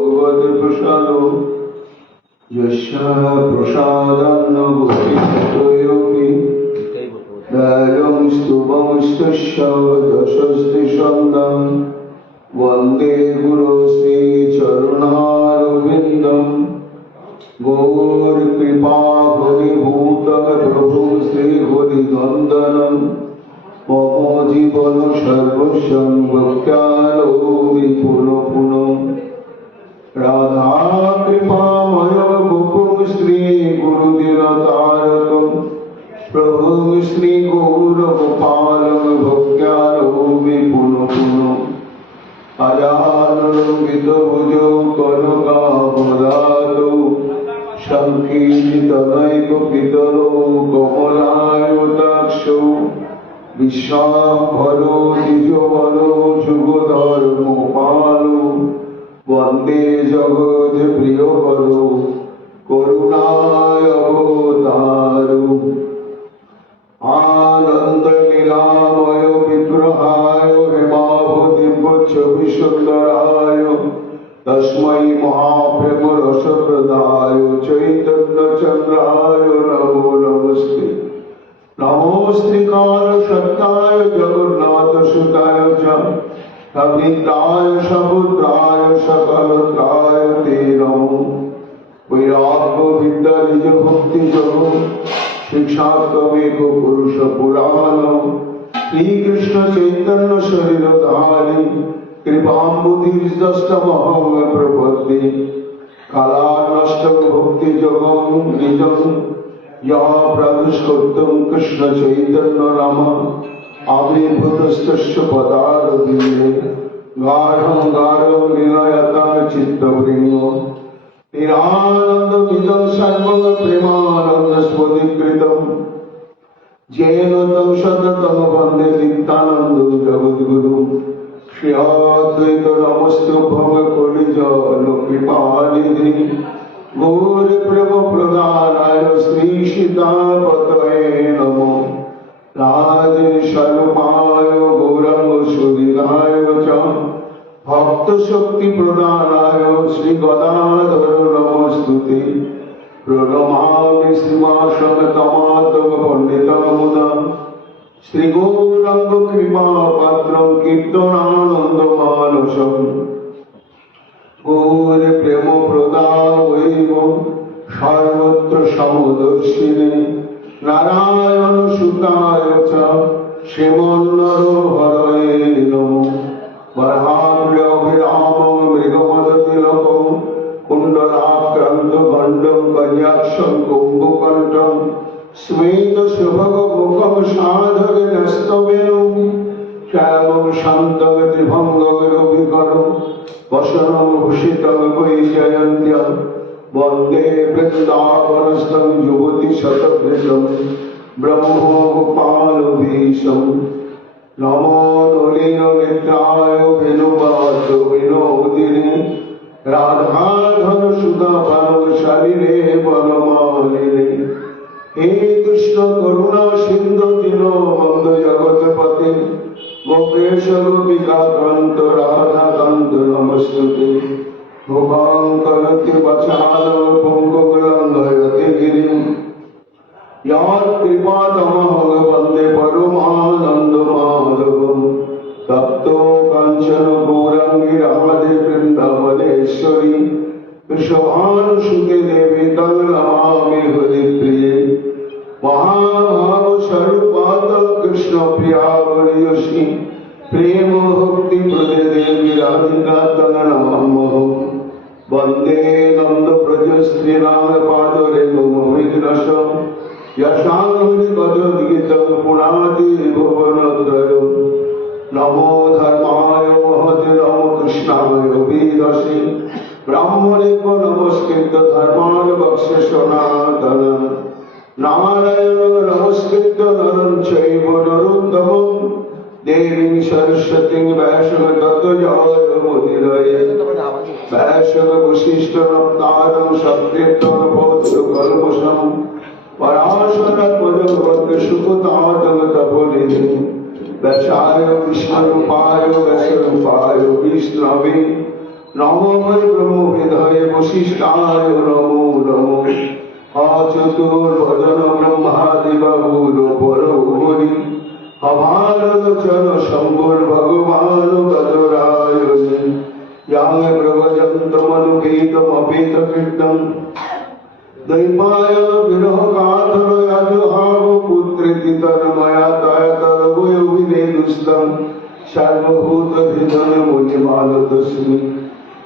প্রসাদ প্রসাদান্ন দয়ালং স্তবংস্তস্য যশস্তি সন্দম বন্দে গুরু শ্রী চরণারবিন্দম গৌর কৃপা হরিভূত প্রভু শ্রী হরিনন্দনম মম জীবন সর্বস্বং ভক্ত্যালোমি পুনঃ পুনঃ রাধা কৃপাময় গোপং শ্রী গুরুদিন তারকম প্রভু শ্রী গৌরগোপালং ভক্ত্যালোমি পুনঃ পুনঃ আজানুলম্বিত ভুজো কনকাবদাতো সংকীর্তনৈকপিতরো কমলায়তাক্ষো বিশ্বাম্ভরো দ্বিজবরো যুগধর্মপালো বন্দে জগৎ প্রিয়করো করুণায় অবতারো আনন্দ লীলাময় বিগ্রহায় হেমাবতী ছবি সুন্দরায় তস্मै মহাপ্রেম রসপ্রদায় চৈতন্য চন্দ্রায় নমো নমস্তে নমস্তে কাল সত্যায় জগন্নাথ সুতায় চ অভিদ্রায় সপুত্রায় সকলত্রায় তে নমো বৈরাগ্য বিদ্যা নিজ ভক্তি যোগ শিক্ষাত্মেক পুরুষ পুরাণ শ্রীকৃষ্ণ চৈতন্য শরীরধারী কৃপাম্বুধিস্তমহং প্রপদ্যে কালানষ্টং ভক্তি যোগং নিজং ইয়া প্রাদুষ্কর্তুং কৃষ্ণ চৈতন্য নাম আবির্ভূতস্তস্য পদারবিন্দে গাঢ়ং গাঢ়ং লীলায়তাং চিত্তবৃন্দ নিরানন্দ বিজং সর্বং প্রেমানন্দ স্ফটিকৃতং যেন তং সততং বন্দে নিত্যানন্দ জগদ্গুরু শ্রী অদ্বৈত নমস্তুভ্যং কলিজল কৃপানিধি গৌর প্রেম প্রদানায় শ্রী সীতাপতয়ে নমঃ রাজে শর্মায় গৌরাঙ্গ সুদিনায় চ ভক্ত শক্তি প্রদানায় শ্রী গদাধর নমস্তুতে প্রণমামি শ্রীমাসন তমাতম পণ্ডিতম মুদা শ্রী গৌরাঙ্গ কৃপা পাত্রং কীর্তনানন্দ মানসম গৌর প্রেম প্রদায়ৈব সর্বত্র সমদর্শিনে নারায়ণ সুতায় চ শ্রীমন্নর হরয়ে নমঃ বরহাভ্যভিরামং মৃগমদতিলকং কুণ্ডলাক্রান্ত গণ্ডং কন্যাক্ষং কুম্ভকণ্ঠং স্মেত শুভগ মুখং সাধকেন স্তবেন শ্যামং শান্তং ত্রিভঙ্গং রবিকরং বসনং ভূষিতং বৈজয়ন্ত্যং বন্দে বৃন্দাবনস্থং যুবতী শতভৃতং ব্রহ্মগোপালভীশং নমো নলিন নেত্রায় বেণুবাদ বিনোদিনী রাধাধন সুধা পান শরীরে বনমালিনী হে কৃষ্ণ করুণা সিন্ধু দীন বন্ধু জগৎপতি গোপেশ গোপিকা কান্ত রাধা কান্ত নমস্তুতে ভুবাং করতি বচাল পঙ্গুলঙ্ঘয়তি গিরিম ইয়ার কৃপাতমঃ বন্দে পরমানন্দ মাধবম তপ্তো কাঞ্চন গৌরাঙ্গী রাধে বৃন্দাবনেশ্বরী কৃষ্ণভানুসুতে দেবী তং নমামি হরিপ্রিয়ে মহাভাব স্বরূপাত কৃষ্ণ প্রিয়া বরিয়সী প্রেম ভক্তি প্রদে দেবী রাধিকা তং নমাম্যহং বন্দে নন্দ ব্রজ শ্রীরাম পাদরে গোবিন্দরসম যশাঙ্ঘ্রি গজগীতং পুনাতি ভুবনত্রয়ম নমো ধর্মায় মহতে নমো কৃষ্ণায় অভিদশে ব্রাহ্মণেক নমস্কৃত ধর্মান বক্ষ্যে সনাতন নারায়ণ নমস্কৃত নরং চৈব নরোত্তমং দেবীং সরস্বতীং ব্যাসং ততো জয় মুদিরয়ে ব্যাসং বশিষ্ঠ নপ্তারং সক্রেতং পৌত্র কল্মষং পরাশরৎ সুখতাতং তপোনিধি ব্যাসায় বিষ্ণুরূপায় ব্যাসরূপায় বিষ্ণবে নমো ব্রহ্ম বশিষ্ঠায় নমো নমো অচতুর্ভজন ব্রহ্মাদিবাহুর পরহরি অভালোচন শম্ভুর ভগবান গজরায় ইয়াং প্রভজন্তমনুপীতমপীত কীর্তন দৈপায়ন বিরহ কাতর আজহাব পুত্রেতি তন্ময়া তয়তরবয়ভিনেদুস্তম সর্বভূত হৃদয় মুনিমালতস্মি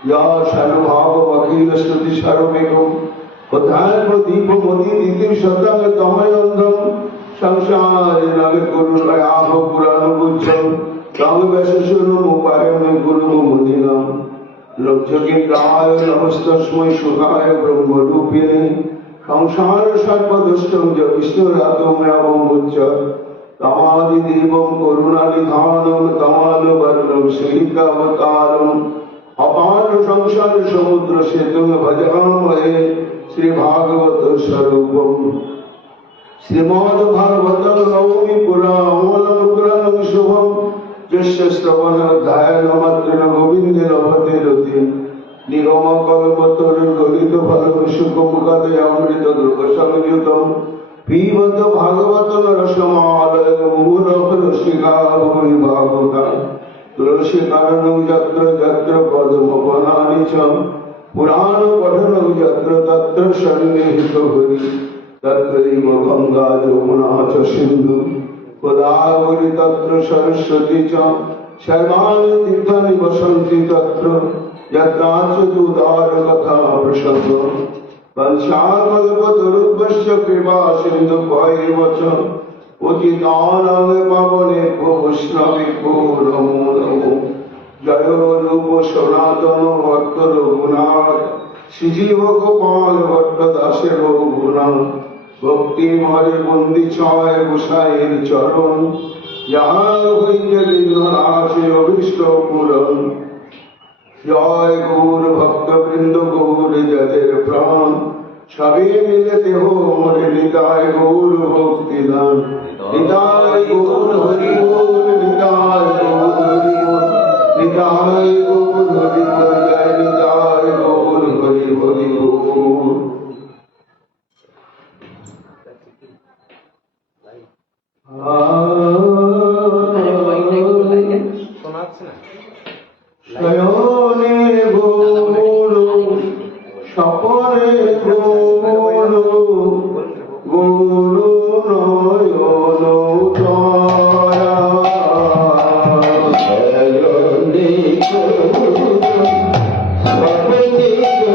या सर्वभाव अखिल स्तुति सर्वेकम उद्धार प्रदीप मोदी दीति शतम तमयंदम संसार नग गुरु आह पुराण बुद्धम तम वैशुरु उपाय में गुरु मुनिनाम लोकजगे गाय नमस्तस्मै सुखाय ब्रह्म रूपिणे संसार सर्प दुष्टम ज विष्णु रातम एवं मुच्च तमादि देवम करुणा निधानम तमाल वर्णम श्रीकावतारम अपार संसार समुद्र सेतु भजामहे श्री भागवत स्वरूपम श्रीमद् भागवतं नौमि पुराणं पुराणं शुभम यस्य श्रवण ध्यान मात्रेण गोविंद लभते रति निगम कल्पतरु गलित फलं सुखमुखादे अमृत द्रव संयुतम पिबत भागवतं रसमालयं मुहुरः रसिका भवति भागवता तुलसी कारणं यत्र यत्र पद्मवनानि च पुराण पठनं यत्र तत्र सन्निहितो हरि तत्रैव गंगा यमुना च सिन्धु गोदावरी तत्र सरस्वती च सर्वाणि तीर्थानि वसन्ति तत्र यत्राच्युत उदार कथा प्रसङ्गः वंशाकल्पतरुभ्यश्च कृपा सिन्धुभ्यैव च उदितानां पावनेभ्यो वैष्णवेभ्यो नमो नमो जय रूप सनातन भक्त रघुनाथ श्रीजीव गोपाल भट्ट दासेर रघुनाथ भक्ति मारे बंदी छाय गोसाईर चरण यहाँ হইতে বিঘ্ননাশে অভীষ্ট পূরণ জয় গৌর ভক্তবৃন্দ গৌর যাদের প্রাণ সবে মিলে দেহ মরে নিতায় গৌর ভক্তি দান নিতায় গৌর হরি বল নিতায় গৌর হরি বল নিতায় গৌর হরি বল জয় নিতায় গৌর হরি হরি বল শয়নে গৌর স্বপনে গৌর গৌর নয়ন দয়া শয়নে স্বপনে গৌর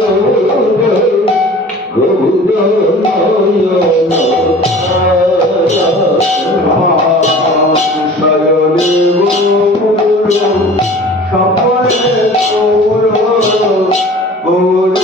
নয়ন শয়নে গৌর স্বপনে গৌর গৌর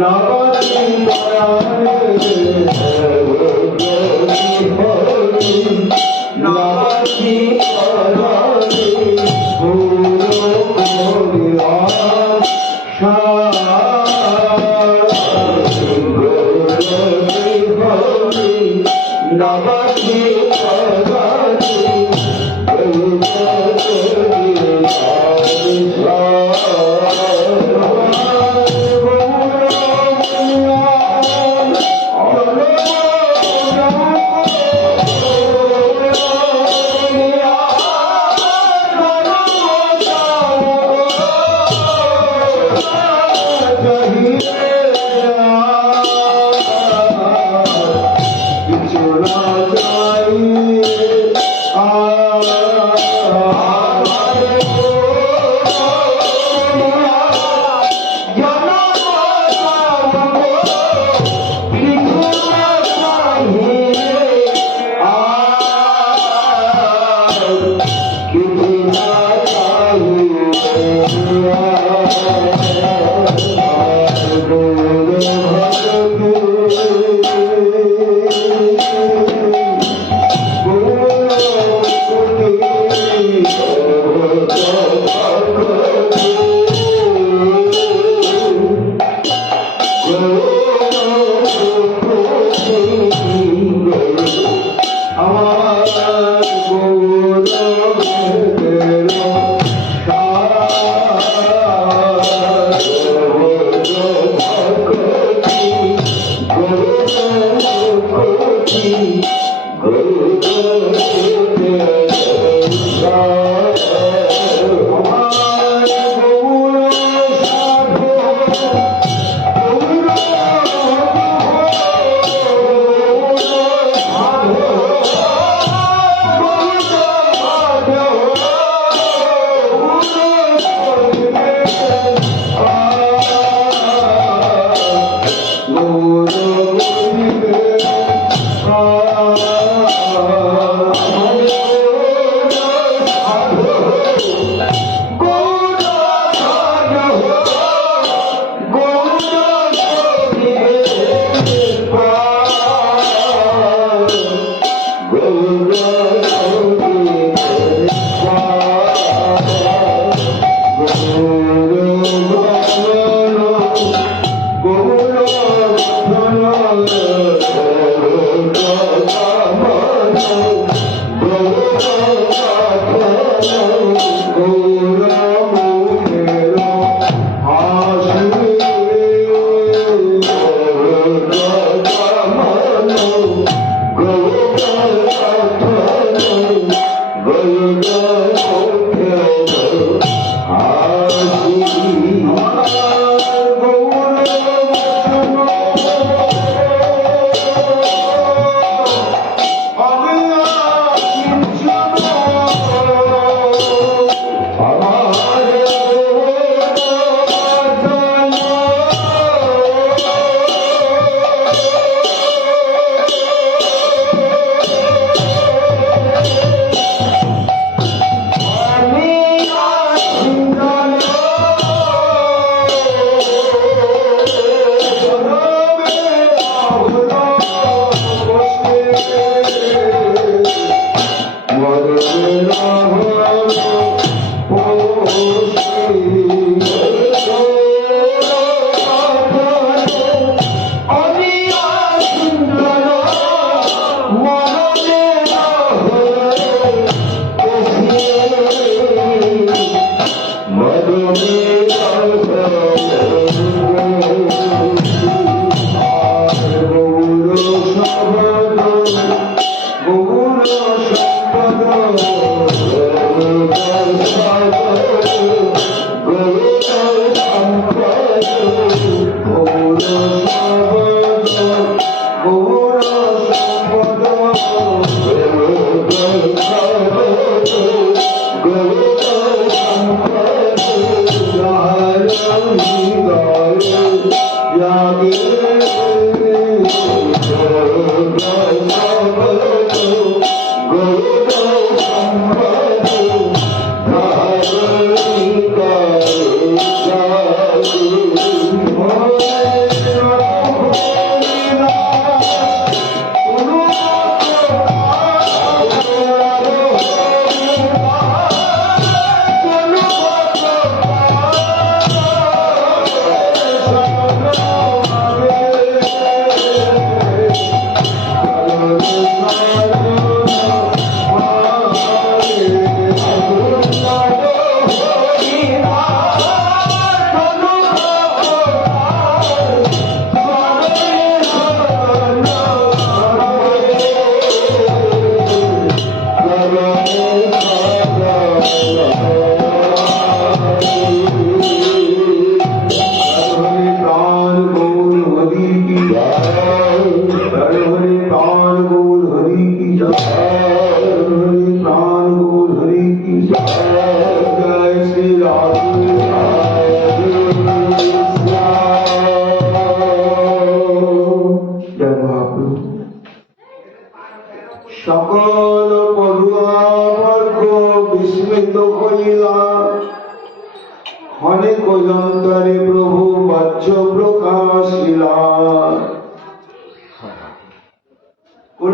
নবাসী পরাণে নবাসী পরাণে গুরু পরিবার নবাসী পরাণে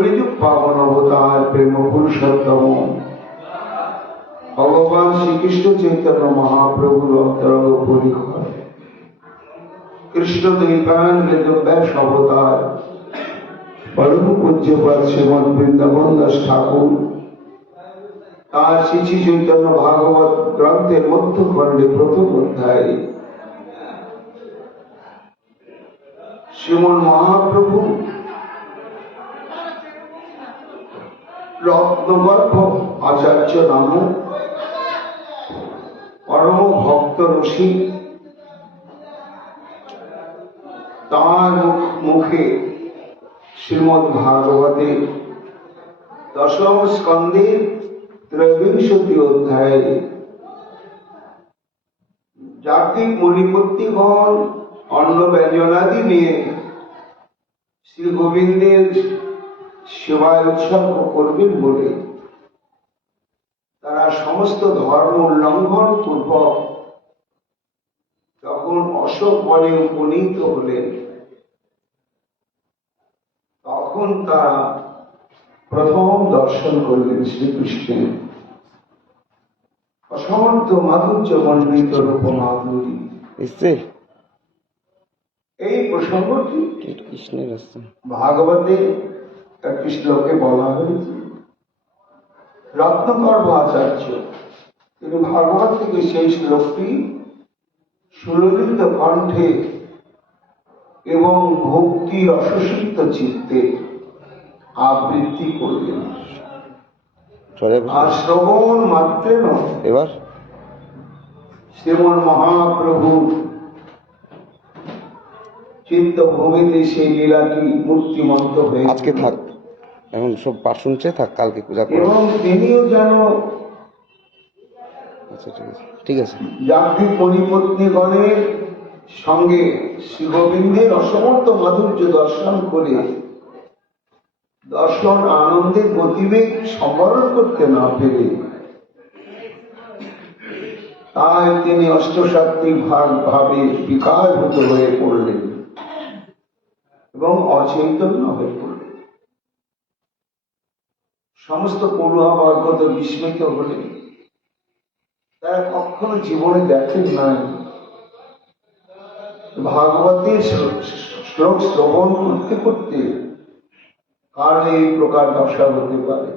কলিযুগ পাবন অবতার প্রেম পুরুষোত্তম ভগবান শ্রীকৃষ্ণ চৈতন্য মহাপ্রভুর অন্তরঙ্গ পরিকর কৃষ্ণ দ্বৈপায়ন বেদব্যাস অবতার পরম পূজ্যপাদ শ্রীমৎ বৃন্দাবন দাস ঠাকুর তার শ্রী চৈতন্য ভাগবত গ্রন্থের মধ্যখণ্ডে প্রথম অধ্যায়ে শ্রীমন মহাপ্রভু রত্নগর্ভ আচার্য নামক পরম ভক্ত রসিক তাঁর মুখে শ্রীমদ্ ভাগবতে দশম স্কন্ধের ত্রয়োবিংশতি অধ্যায়ে জাতিক মণিপত্তিগণ অন্ন ব্যঞ্জনাদি নিয়ে শ্রী গোবিন্দের সেবায় উৎসর্গ করবেন বলে তারা সমস্ত ধর্ম উল্লঙ্ঘন পূর্বক যখন অশোক বনে উপনীত হলেন তখন তারা প্রথম দর্শন করলেন শ্রীকৃষ্ণের অসমর্থ মাধুর্য মণ্ডিত রূপ মাধুরী। এই প্রসঙ্গটি ভাগবতে একটি শ্লোকে বলা হয়েছে। রত্নগর্ভ আচার্য তিনি ভাগবত থেকে সেই শ্লোকটি সুললিত কণ্ঠে এবং ভক্তি রসসিক্ত চিত্তে আবৃত্তি করলেন। আর শ্রবণ মাত্রে এবার শ্রীমন মহাপ্রভু চিত্ত ভূমিতে সেই লীলাটি মূর্তিমন্ত হয়ে আজকে থাক, এখন সব পাঠ শুনছে, থাক, কালকে পূজা করব। এবং তিনিও যেন আচ্ছা ঠিক আছে জাতি পরিপত্নীগণের সঙ্গে শ্রী গোবিন্দের অসমর্থ মাধুর্য দর্শন করে দর্শন আনন্দের গতিবেগ সম্বরণ করতে না পেরে তাই তিনি অষ্টসাত্ত্বিক ভাবে বিকারভূত হয়ে পড়লেন এবং অচৈতন্য হয়ে পড়লেন। সমস্ত পড়ুয়াবর্গ তো বিস্মিত হলেন। তারা কখনো জীবনে দেখেন নাই ভাগবতের শ্লোক শ্রবণ করতে করতে কার এই প্রকার দশা হতে পারে।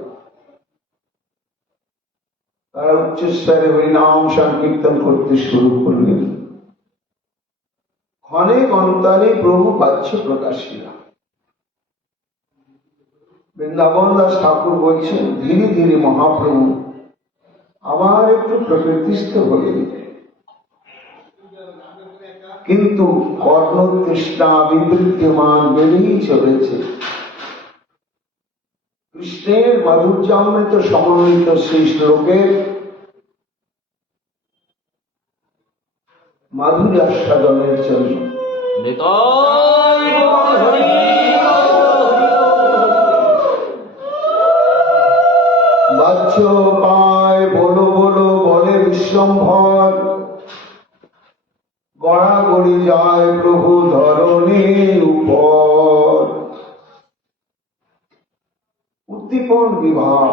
তারা উচ্চস্বরে হরিনাম সংকীর্তন করতে শুরু করলেন। ক্ষণে অন্তরে প্রভু বাহ্য প্রকাশিয়া। বৃন্দাবন দাস ঠাকুর বলছেন, ধীরে ধীরে মহাপ্রভু আবার একটু প্রকৃতিস্থ হলেন, কিন্তু কর্ণ তৃষ্ণা বিবৃদ্ধমান বেড়েই চলেছে। কৃষ্ণের মাধুর্যামৃত সমন্বিত সেই শ্লোকের মাধুর্য আস্বাদনের জন্য বাহ্য পায় বলো বলো বলে বিশ্বম্ভর, গড়াগড়ি যায় প্রভু ধরণীর উপর। উদ্দীপন বিভাব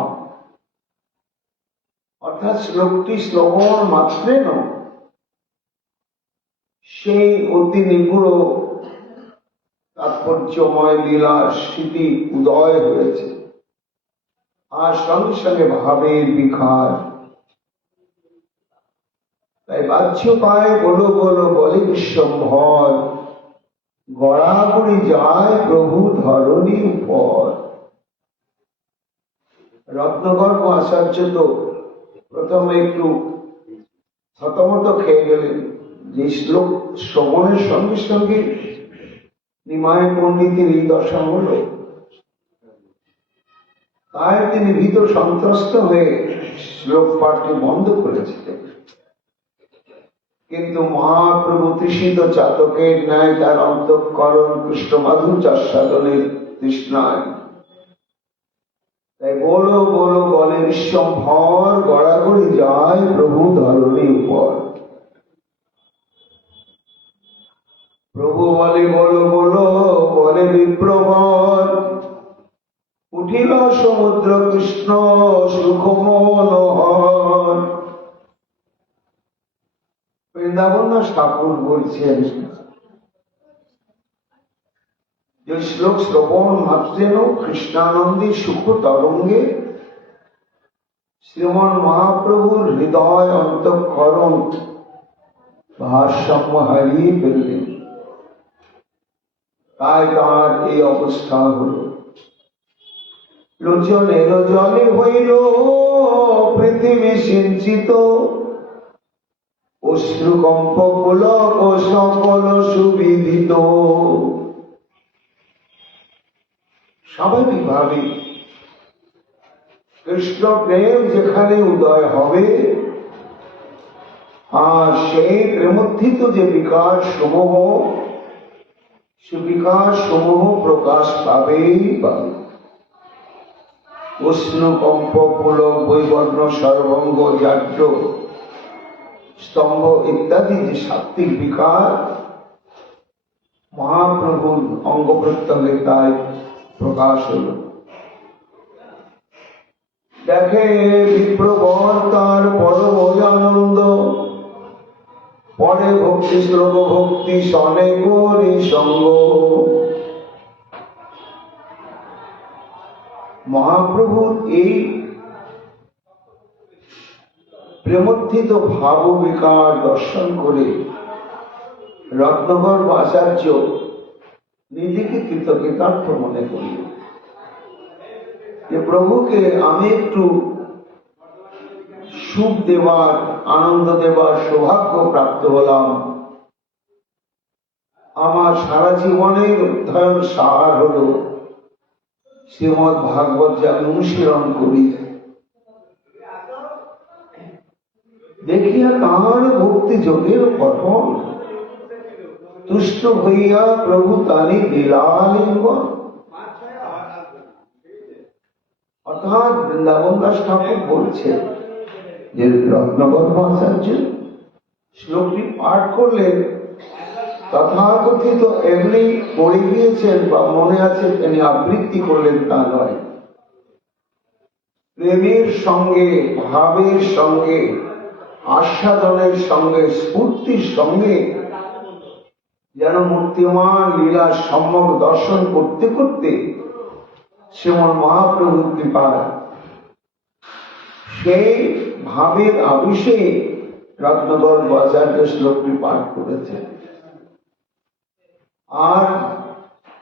অর্থাৎ শ্লোকটি শ্রবণ মাত্রে সেই অতি নিগুড় তাৎপর্যময় লীলার স্মৃতি উদয় হয়েছে, আর সঙ্গে সঙ্গে ভাবের বিকার। তাই বাহ্য পায় বলো বলো বলে বিশ্বম্ভর, গড়াগড়ি যায় প্রভু ধরণীর উপর। রত্নগর্ভ আচার্য তো প্রথমে একটু থতমত খেয়ে গেলেন যে শ্লোক শ্রবণের সঙ্গে সঙ্গে নিমায় পণ্ডিতের এই দশা হল। তাই তিনি ভীত সন্ত্রস্ত হয়ে শ্লোক পাঠটি বন্ধ করেছিলেন। কিন্তু মহাপ্রভু তৃষিত চাতকের ন্যায় তার অন্তঃকরণ কৃষ্ণ মাধুর্য আস্বাদনের তৃষ্ণায়, তাই বলো বলো বলে বিশ্বম্ভর, গড়াগড়ি যায় প্রভু ধরণীর উপর। প্রভু বলে বলো বলো বলে বিপ্রবর, উঠিল সমুদ্র কৃষ্ণ সুখ মনোহর। বৃন্দাবন দাস ঠাকুর বলছেন যে শ্লোক শ্রবণ মাত্রেন কৃষ্ণানন্দী সুখ তরঙ্গে শ্রীমন মহাপ্রভুর হৃদয় অন্তঃকরণ ভারসাম্য হারিয়ে ফেললেন। তাই তার এই অবস্থা হল। লোচনের জলে হইল পৃথিবী সিঞ্চিত, অশ্রুকম্প পুলক সকল সুবিদিত। স্বাভাবিকভাবে কৃষ্ণ প্রেম যেখানে উদয় হবে আর সেই প্রেমোত্থিত যে বিকাশ সমূহ, সে বিকাশ সমূহ প্রকাশ পাবেই পাবে। উষ্ণকম্প পুলক বৈবর্ণ সর্বঙ্গ জাড্য স্তম্ভ ইত্যাদি যে সাত্ত্বিক বিকার মহাপ্রভুর অঙ্গ প্রত্যঙ্গে তাই প্রকাশ হল। দেখে বিপ্রবর তার পরম আনন্দ, পরে ভক্তি শ্লোক ভক্তি সনে করি সঙ্গ। মহাপ্রভুর এই প্রেমোত্থিত ভাব বিকার দর্শন করে রত্নগর্ভ আচার্য নিজেকে কৃতকৃতার্থ মনে করি যে প্রভুকে আমি একটু সুখ দেবার আনন্দ দেবার সৌভাগ্য প্রাপ্ত হলাম। আমার সারা জীবনের অধ্যয়ন সার হল শ্রীমদ ভাগবত, যে আমি অনুশীলন করি। দেখিয়া তাহার ভক্তি যোগের পঠন, তুষ্ট হইয়া প্রভু তারি দিলালিঙ্গন। অর্থাৎ বৃন্দাবন দাস ঠাকুর বলছেন যে রত্নগর্ভ আচার্য শ্লোকটি পাঠ করলেন, তথাকথিত এমনি পড়ে গিয়েছেন বা মনে আছে তিনি আবৃত্তি করলেন তা নয়। প্রেমের সঙ্গে, ভাবের সঙ্গে, আস্বাদনের সঙ্গে, স্ফূর্তির সঙ্গে যেন মূর্তিমান লীলা সম্যক দর্শন করতে করতে শ্রীমন মহাপ্রভুর কৃপায় সেই ভাবের আবিষে রত্নগর্ভ আচার্য শ্লোকটি পাঠ করেছেন। আর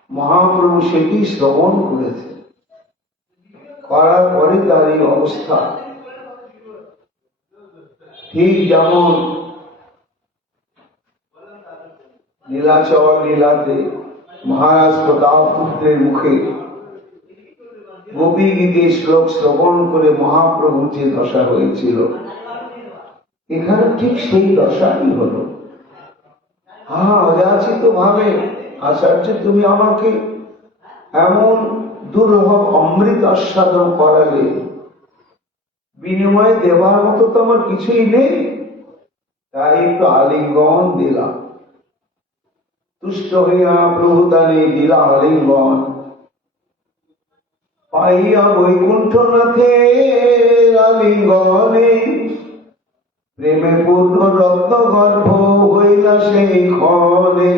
মহাপ্রভু সেটি শ্রবণ করেছে, করার পরে তার এই অবস্থা। ঠিক যেমন নীলাচল লীলাতে মহারাজ প্রতাপ পুত্রের মুখে গোপী গীতে শ্লোক শ্রবণ করে মহাপ্রভু যে দশা হয়েছিল, এখানে ঠিক সেই দশাই হল। অযাচিত ভাবে আচার্য তুমি আমাকে এমন দুর্লভ অমৃত আস্বাদন করালে, বিনিময়ে দেওয়ার মতো তো আমার কিছুই নেই, তাই একটু আলিঙ্গন দিলাম। তুষ্ট হইয়া প্রভু তারে দিলা আলিঙ্গন, পাইয়া বৈকুণ্ঠনাথে আলিঙ্গনে প্রেমে পূর্ণ রত্ন গর্ভ হইলা সেই ক্ষণে।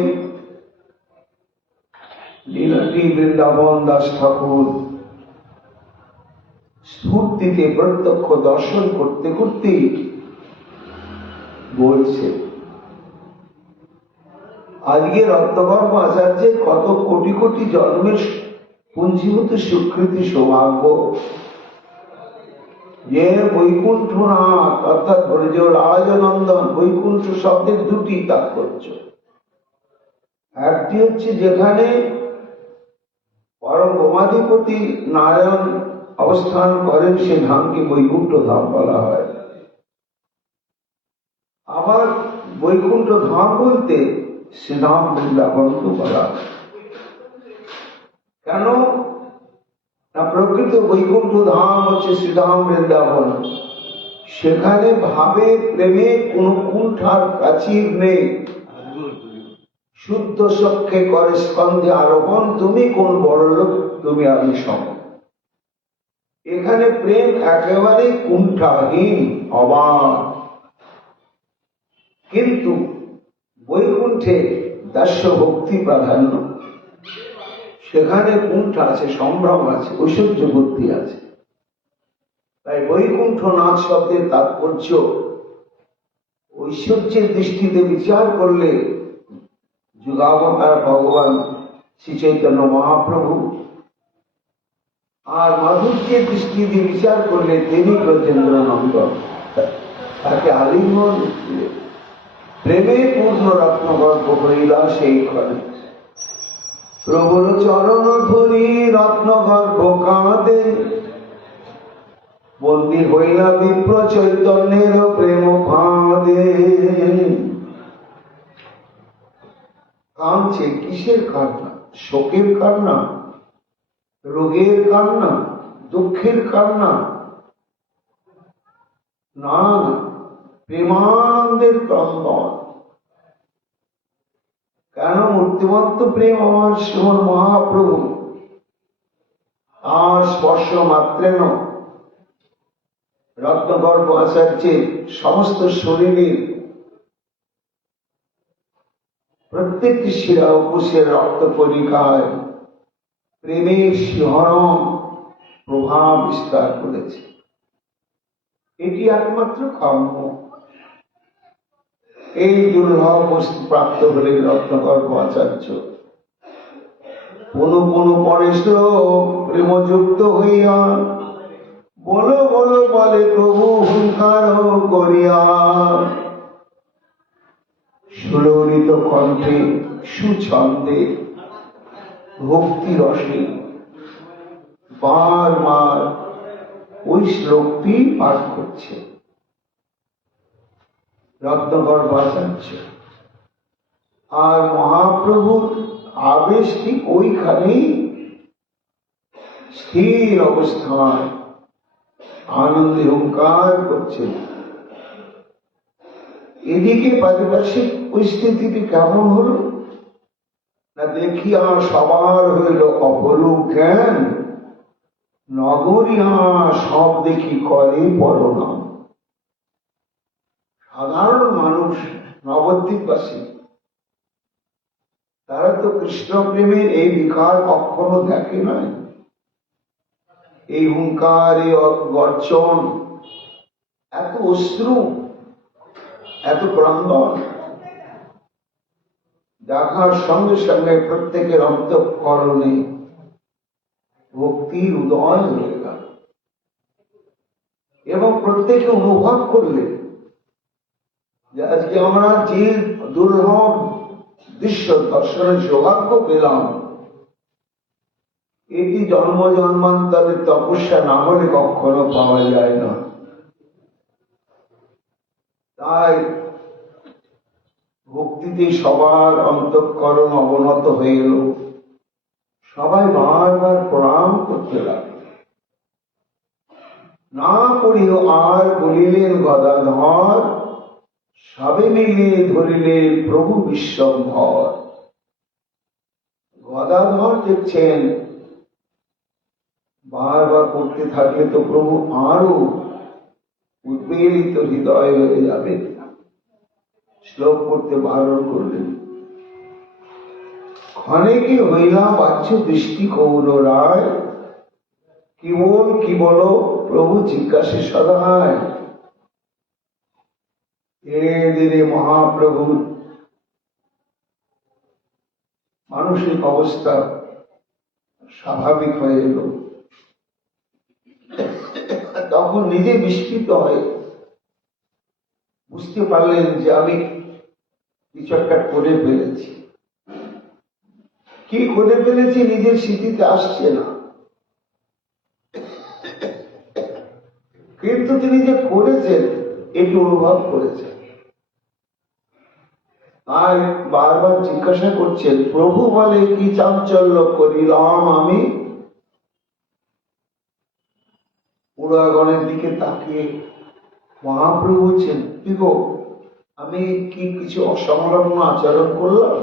লীলাটি বৃন্দাবন দাস ঠাকুর স্ফূর্তিতে প্রত্যক্ষ দর্শন করতে করতে বলছে। আজকে রত্নগর্ভ আচার্যের কত কোটি কোটি জন্মের পুঞ্জীভূত স্বীকৃতি সৌভাগ্য যে বৈকুণ্ঠনাথ অর্থাৎ ব্রজ রাজনন্দন। বৈকুণ্ঠ শব্দের দুটি তাৎপর্য। একটি হচ্ছে যেখানে পরম ব্রহ্মাধিপতি নারায়ণ অবস্থান করেন, সে ধামকে বৈকুণ্ঠ ধাম বলা হয়। আবার বৈকুণ্ঠ ধাম বলতে শ্রীধাম বৃন্দাবনকে বলা হয়। কেন না, প্রকৃত বৈকুণ্ঠ ধাম হচ্ছে শ্রীধাম বৃন্দাবন। সেখানে ভাবে প্রেমে কোন কুণ্ঠার প্রাচীর নেই। শুদ্ধ সখ্যে করে স্কন্ধে আরোহণ, তুমি কোন বড় লোক, তুমি আমি সম। এখানে প্রেম একেবারে কুণ্ঠাহীন, অবাধ। কিন্তু বৈকুণ্ঠে দাস্য ভক্তি প্রাধান্য, সেখানে কুণ্ঠা আছে, সম্ভ্রম আছে, ঐশ্বর্য বুদ্ধি আছে। তাই বৈকুণ্ঠনাথ শব্দের তাৎপর্য ঐশ্বর্যের দৃষ্টিতে বিচার করলে যুগাবতার ভগবান শ্রী চৈতন্য মহাপ্রভু, আর মাধুর্যের দৃষ্টিতে বিচার করলে তিনি ব্রজেন্দ্র নন্দন। তাকে আলিঙ্গন দিলে প্রেমে পূর্ণ রত্নগর্ভ হইলা সেই ক্ষণে। প্রভুর চরণ ধরি রত্নগর্ভ কাঁদে, বন্দী হইলা বিপ্র চৈতন্যের প্রেম ফাঁদে। কাঁদছে, কিসের কান্না? শোকের কান্না, রোগের কান্না, দুঃখের কান্না? না না, প্রেমানন্দের ক্রন্দন। কেন? মূর্তিমন্ত প্রেম আমার শ্রীমন মহাপ্রভু, আর স্পর্শ মাত্রেন রত্নগর্ভ আচার্যের সমস্ত শরীরের প্রত্যেকটি শিরা উপসের রক্ত পরিকায় প্রেমের শিহরণ প্রভাব বিস্তার করেছে। এটি একমাত্র কাম্য। এই দুর্লভ বস্তু প্রাপ্ত হলেন রত্নগর্ভ আচার্য। কোন কোন পরেশ প্রেমযুক্ত হইয়া বলো বলো বলে প্রভু হুঙ্কার করিয়া, সুললিত কণ্ঠে সুছন্দে ভক্তি রসে বারবার ওই শ্লোকটি পাঠ করছে রত্নগর্ভ আচার্য। আর মহাপ্রভুর আবেশ ঠিক ওইখানেই স্থির অবস্থায় আনন্দে হুঙ্কার করছেন। এদিকে পারিপার্শ্বিক পরিস্থিতিটি কেমন হলো না, দেখিয়া সবার হইল অপলক জ্ঞান, নগরিয়া সব দেখি করে পরনাম। সাধারণ মানুষ, নবদ্বীপবাসী, তারা তো কৃষ্ণ প্রেমের এই বিকার কখনো দেখে নাই। এই হুঙ্কার, এই গর্জন, এত অশ্রু, এত ক্রন্দন দেখার সঙ্গে সঙ্গে প্রত্যেকের অন্তঃকরণে ভক্তির উদয় হয়ে গেল এবং প্রত্যেকে অনুভব করলে যে আজকে আমরা যে দুর্লভ দৃশ্য দর্শনের সৌভাগ্য পেলাম, এটি জন্ম জন্মান্তরের তপস্যা না হলে কখনো পাওয়া যায় না। তাই ভক্তিতে সবার অন্তঃকরণ অবনত হয়ে গেল, সবাই বারবার প্রণাম করতে লাগল। না পড়িও আর বলিলেন গদাধর, সবে মিলে ধরিলেন প্রভু বিশ্বম্ভর। গদাধর দেখছেন বারবার পড়তে থাকলে তো প্রভু আরো উদ্বেলিত হৃদয় হয়ে যাবে, শ্লোক পড়তে বারণ করলেন। ক্ষণেকে হইলা বাহ্য দৃষ্টি কৌল রায়, কি বলো প্রভু জিজ্ঞাসে সদায়। ধীরে ধীরে মহাপ্রভুর মানসিক অবস্থা স্বাভাবিক হয়ে এল। তখন নিজে বিস্মিত হয়ে বুঝতে পারলেন যে আমি কিছু একটা করে ফেলেছি। কি করে ফেলেছি নিজের স্মৃতিতে আসছে না, কিন্তু তিনি যে করেছেন এটি অনুভব করেছেন। আর বারবার জিজ্ঞাসা করছেন, প্রভু বলে কি চাঞ্চল্য করিলাম আমি। পুরাগণের দিকে তাকিয়ে মহাপ্রভু বলছেন, কি গো, আমি কি কিছু অসংলগ্ন আচরণ করলাম?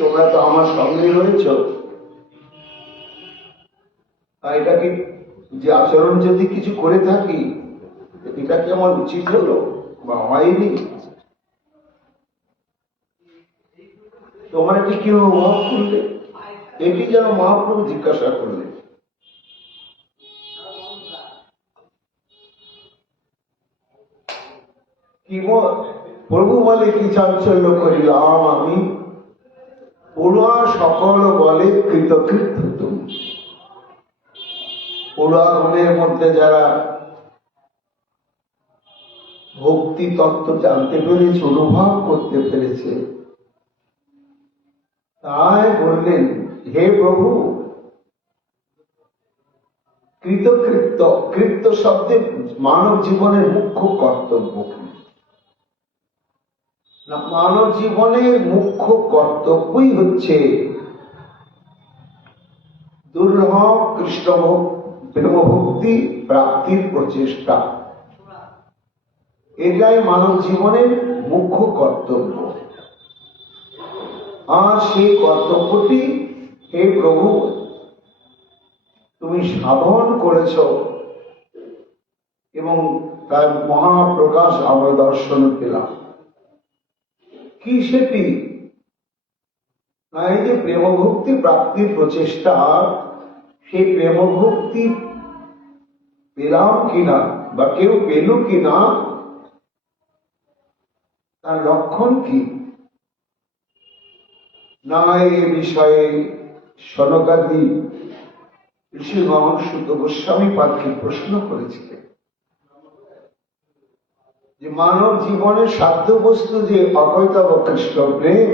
তোমরা তো আমার সঙ্গে রয়েছ। আর এটা কি, যে আচরণ যদি কিছু করে থাকি, এটা কি আমার উচিত হলো বা হয়নি? তোমার এটি কি অনুভব করলে? এটি যেন মহাপ্রভু জিজ্ঞাসা করলেন। কি প্রভু বলে, কি চাঞ্চল্য করিলাম আমি, পড়ুয়া সকল বলে কৃতকৃত্য তুমি। পড়ুয়াগণের মধ্যে যারা ভক্তি তত্ত্ব জানতে পেরেছে, অনুভব করতে পেরেছে, তাই বললেন, হে প্রভু, কৃতকৃত্য, কৃত্য শব্দে মানব জীবনের মুখ্য কর্তব্য কি না? মানব জীবনের মুখ্য কর্তব্যই হচ্ছে দুর্লভ কৃষ্ণ প্রেমভক্তি প্রাপ্তির প্রচেষ্টা। এটাই মানব জীবনের মুখ্য কর্তব্য। আর সেই কর্তব্যটি, হে প্রভু, তুমি সাধন করেছ এবং তার মহাপ্রকাশ আমরা দর্শন পেলাম। কি সেটি না? এই যে প্রেমভক্তি প্রাপ্তির প্রচেষ্টা, সেই প্রেমভক্তি পেলাম কিনা বা কেউ পেল কিনা, তার লক্ষণ কি না? এ বিষয়ে সনকাদি ঋষিগণ সুত গোস্বামী পাদকে প্রশ্ন করেছিলেন যে মানব জীবনের সাধ্য বস্তু যে অকৈতব কৃষ্ণ প্রেম,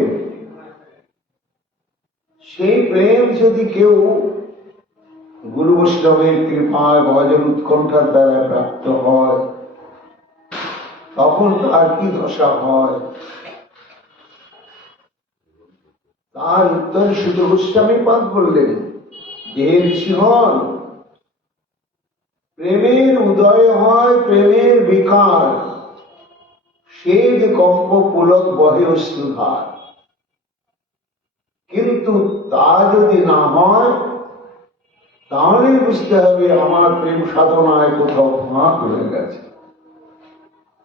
সেই প্রেম যদি কেউ গুরু বৈষ্ণবের কৃপায় ভজন উৎকণ্ঠার দ্বারা প্রাপ্ত হয়, তখন তার কি দশা হয়? তার উত্তর সুত গোস্বামী পাদ বললেন যে, ঋষিগণ, প্রেমের উদয় হয়, প্রেমের বিকার, শ্বেত কম্প পুলক বহে অশ্রুধার। কিন্তু তা যদি না হয়, তাহলে বুঝতে হবে আমার প্রেম সাধনায় কোথাও ফাঁক হয়ে গেছে।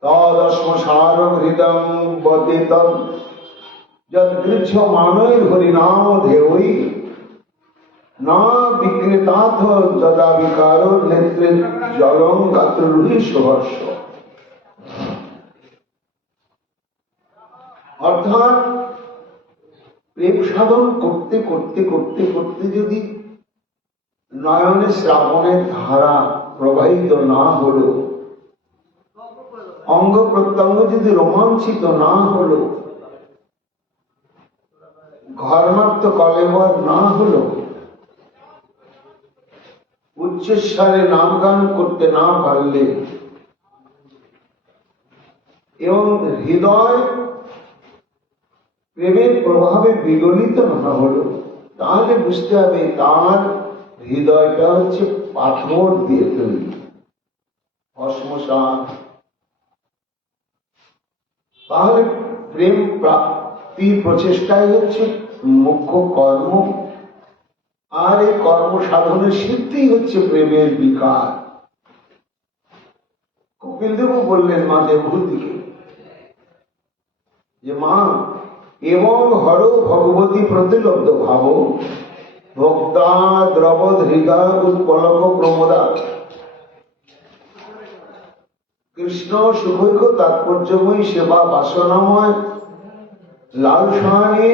তদস্মসার হৃদং বদিতং যদ গৃচ্ছ মানৈর হরিনাম ধেয়ৈ না বিক্রেতাথ যদা বিকার নেত্রে জলং গাত্রুহি সুহর্ষ। অর্থাৎ প্রেম সাধন করতে করতে করতে করতে যদি নয়নে শ্রাবণের ধারা প্রবাহিত না হলো, অঙ্গ প্রত্যঙ্গ যদি রোমাঞ্চিত না হলো, ঘর্মাত্ম কলেবর না হলো, উচ্চস্বরে নাম গান করতে না পারলে এবং হৃদয় প্রেমের প্রভাবে বিগলিত না হলো, তাহলে বুঝতে হবে তার হৃদয়টা হচ্ছে পাথর দিয়ে তৈরি, অশ্মশান। তাহলে প্রেম প্রাপ্তির প্রচেষ্টাই হচ্ছে মুখ্য কর্ম, আর এই কর্ম সাধনের সিদ্ধি হচ্ছে প্রেমের বিকার। কপিল দেব বললেন মা দেবভূতিকে যে, মা, এবং হর ভগবতী প্রতিলব্ধ ভাব ভক্তা দ্রবদ হৃদয় উৎপলক প্রমোদা। কৃষ্ণ শুভৈক তাৎপর্যময়ী সেবা বাসনাময় লালসানি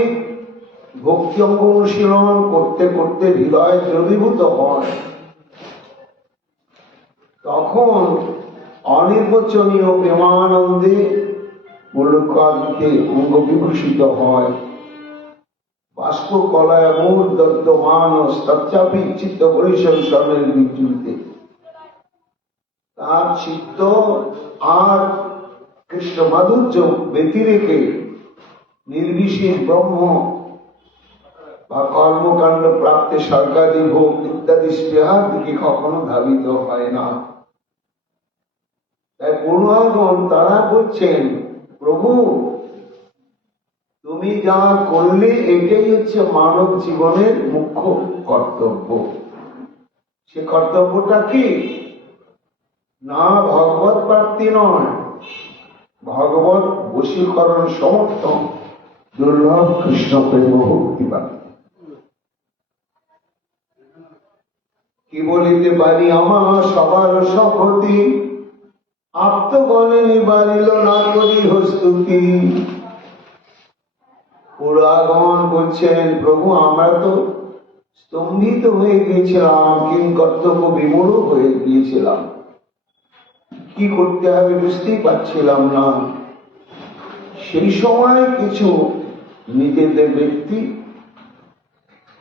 ভক্তি অঙ্গ অনুশীলন করতে করতে হৃদয় দ্রবীভূত হয়, তখন অনির্বচনীয় প্রেমানন্দে মুলুকাদিতে অঙ্গ বিভূষিত হয়। বাষ্প কলায় মূল দত্ত মানস তচ্চাপি চিত্ত পরিসংসনের বিদ্যুতে তার চিত্ত আর কৃষ্ণ মাধুর্য ব্যতিরেকে নির্বিশেষ ব্রহ্ম বা কর্মকাণ্ড প্রাপ্তি সরকারি ভোগ ইত্যাদি স্পৃহার দিকে কখনো ধাবিত হয় না। তাই পূর্ণাগণ তারা বলছেন, প্রভু, তুমি যা করলে এটাই হচ্ছে মানব জীবনের মুখ্য কর্তব্য। সে কর্তব্যটা কি? না ভগবত প্রাপ্তি নয়, ভগবত বশীকরণ সমর্থন দুর্লভ কৃষ্ণ প্রেম ভক্তিবাদ। কি বলিতে পারি আমার সবার সপতি, আত্মগণে নিবারিল না করি হস্তুতি। পুরাগণ বলছেন, প্রভু আমরা তো স্তম্ভিত হয়ে গিয়েছিলাম, কিং কর্তব্য বিমূঢ় হয়ে গিয়েছিলাম, কি করতে হবে বুঝতেই পারছিলাম না। সেই সময় কিছু নিজেদের ব্যক্তি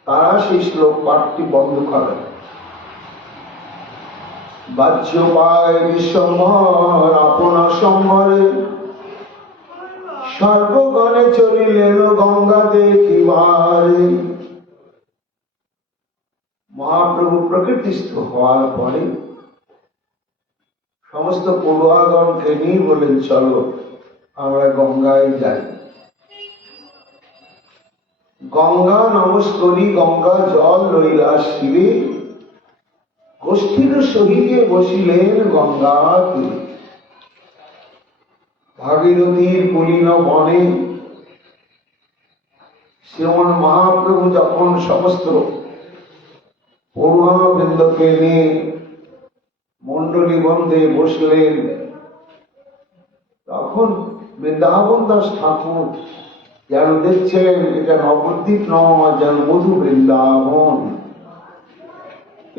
তারা সেই শ্লোক পাঠটি বন্ধ করে। বাহ্য পায় বিশ্বম্ভর আপনা সম্ভরে, সর্বগণে চলিলেন গঙ্গা দেখিবারে। মহাপ্রভু প্রকৃতিস্থ হওয়ার পরে সমস্ত পড়ুয়াগণকে নিয়ে বলেন, চলো আমরা গঙ্গায় যাই। গঙ্গা নমস্করি, গঙ্গা জল লইলা শিবে, গোষ্ঠীর সহিতে বসিলেন গঙ্গা তীরে। ভাগীরথীর পুলিন বনে শ্রীমন মহাপ্রভু যখন সমস্ত পড়ুয়া বৃন্দকে নিয়ে মন্ডলী বন্ধে বসলেন, তখন বৃন্দাবন দাস ঠাকুর যেন দেখছেন এটা নবদ্বীপ নয়, যেন মধু বৃন্দাবন।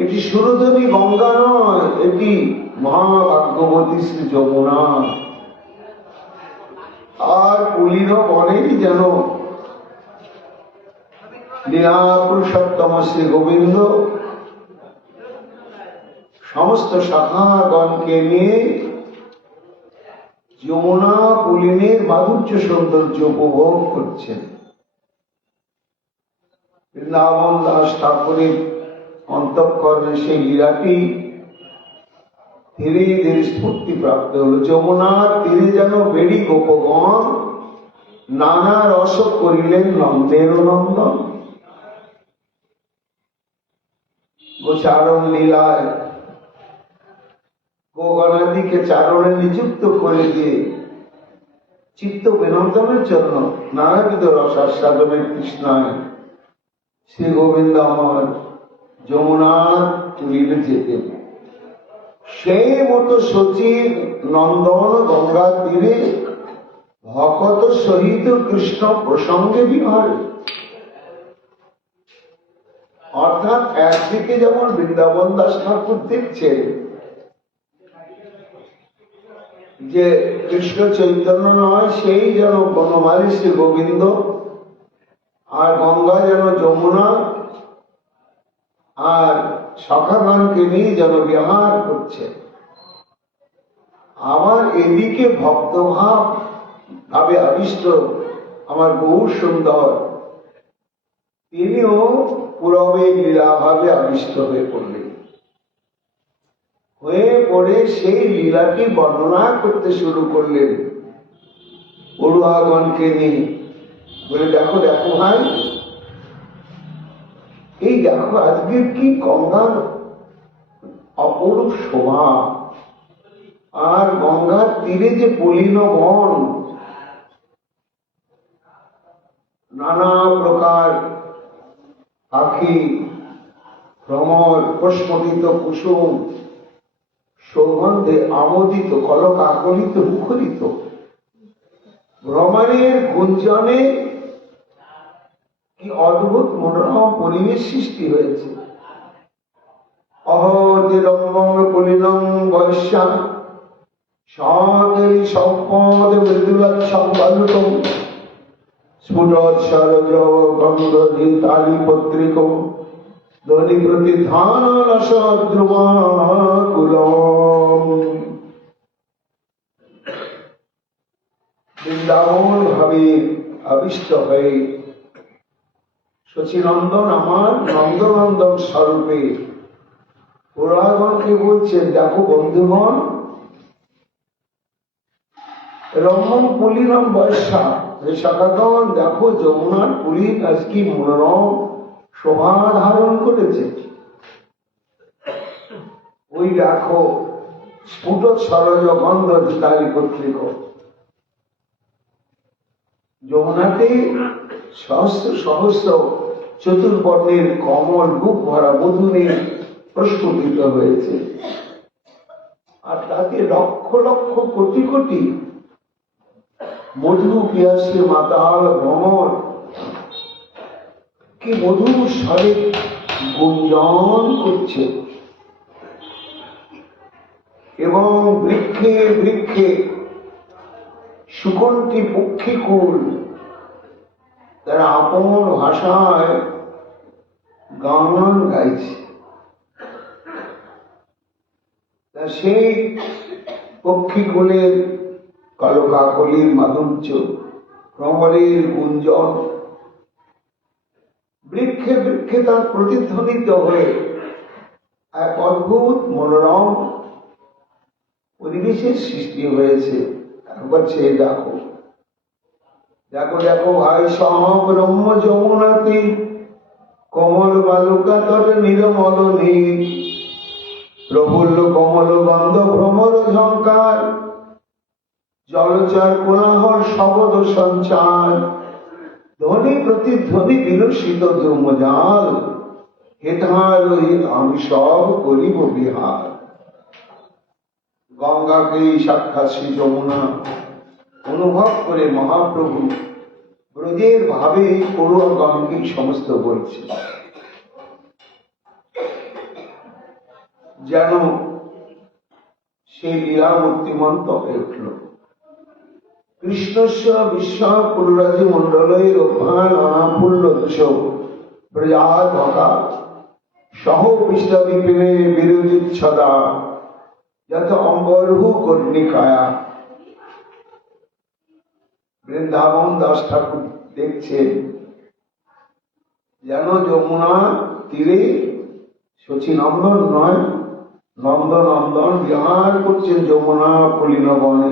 এটি সুরধনী গঙ্গা নয়, এটি মহাভাগ্যবতী শ্রী যমুনা। আর পুলিন বনেই যেন লীলা পুরুষোত্তম শ্রী গোবিন্দ সমস্ত শাখাগণকে নিয়ে যমুনা পুলিনের মাধুর্য সৌন্দর্য উপভোগ করছেন। বৃন্দাবন দাস ঠাকুরের অন্তঃকরণে সেই লীলাটি ধীরে ধীরে স্ফূর্তি প্রাপ্ত হল। যমুনার তীরে যেন বেড়ি গোপগণ নানা রস করিলেন নন্দের নন্দন। গোচারণ লীলায় গোগণাদিকে চারণে নিযুক্ত করে দিয়ে চিত্ত বিনোদনের জন্য নানাবিধ রসাস্বাদনের তৃষ্ণায় শ্রী গোবিন্দ আমার যমুনার তীরে যেতেন। সেই মতো সচিব নন্দন গঙ্গা তীরে ভকত সহিত কৃষ্ণ প্রসঙ্গে বিহার। অর্থাৎ একদিকে যেমন বৃন্দাবন দাস ঠাকুর দেখছেন যে কৃষ্ণ চৈতন্য নয়, সেই যেন বনমালী শ্রী গোবিন্দ, আর গঙ্গা যেন যমুনা, আর সখাগণকে নিয়ে যেন বিহার করছে। আমার এদিকে ভক্তভাব ভাবে আবিষ্ট আমার বহু সুন্দর, তিনিও পুরবে লীলা ভাবে আবিষ্ট হয়ে পড়লেন। হয়ে পড়ে সেই লীলাটি বর্ণনা করতে শুরু করলেন পড়ুয়াগণকে নিয়ে, বলে দেখো দেখো ভাই, এই দেখো আজকে কি গঙ্গার অপরূপ শোভা, আর গঙ্গার তীরে যে পুলিন বন, নানা প্রকার পাখি, ভ্রমর, প্রস্ফুটিত কুসুম সৌগন্ধে আমোদিত, কলক আকলিত, মুখরিত ভ্রমণের গুঞ্জনে কি অদ্ভুত মনোরম পরিবেশ সৃষ্টি হয়েছে। অহতি রম্মং পুলিনং বৈশ্যা সাগরি সম্পদ মৃদুলচ্ছং বালুকং স্ফুটৎসরজ গন্ধি তালি পত্রিকং ধ্বনি প্রতিধান রসদ্রুমাকুলম। বৃন্দাবন ভাবে আবিষ্ট হয়ে শচীনন্দন আমার নন্দনন্দন স্বরূপে পুরাগণকে বলছেন, দেখো বন্ধুগণ, রম্যম পুলিনম বৈশ্যা, হে সখাগণ দেখো যমুনার পুলিন আজ কি মনোরম শোভা ধারণ করেছে। ওই দেখো স্ফুট সরজ গন্ধ তারি কর্তৃক যমুনাতে সহস্র সহস্র চতুর্বর্ণের কমল বুক ভরা মধু নিয়ে প্রস্ফুটিত হয়েছে, আর তাতে লক্ষ লক্ষ কোটি কোটি মধু পিয়াসী মাতাল ভ্রমর কি মধুর স্বরে গুঞ্জন করছে, এবং বৃক্ষে বৃক্ষে সুকন্ঠী পক্ষীকুল তারা আপন ভাষায় গান গাইছে। তা সেই পক্ষীকুলের কলকাকলির মাধুর্য, ভ্রমরের গুঞ্জন বৃক্ষে বৃক্ষে তার প্রতিধ্বনিত হয়ে এক অদ্ভুত মনোরম পরিবেশের সৃষ্টি হয়েছে। একবার চেয়ে দেখো, দেখো দেখো ভাই সহ ব্রহ্ম যমুনাতে কমল বালুকা তট নিরমল নীল প্রফুল্ল কমল গন্ধ ভ্রমর ঝঙ্কার জলচর কোলাহল শব্দ সঞ্চার ধ্বনি প্রতিধ্বনি বিলসিত দ্রুমজাল হেতার রহিত আমি সব করিব বিহার। গঙ্গাকে সাক্ষাৎ শ্রী যমুনা অনুভব করে মহাপ্রভু ব্রজের ভাবে পড়ুয়া গঙ্গে সমস্ত বলছে, যেন সেই লীলা মূর্তিমন্ত হয়ে উঠল। কৃষ্ণস্য বিশ্ব পুররাজি মন্ডলের অভ্যান অনাফুল্ল দোষ প্রজাধকা সহ বিশ্ববিপিনে বিরোজিত সদা যত অম্বরহু কর্ণিকায়া। বৃন্দাবন দাস ঠাকুর দেখছেন যেন যমুনা তীরে শচীনন্দন নয়, নন্দনন্দন বিহার করছেন যমুনা কলিন বনে।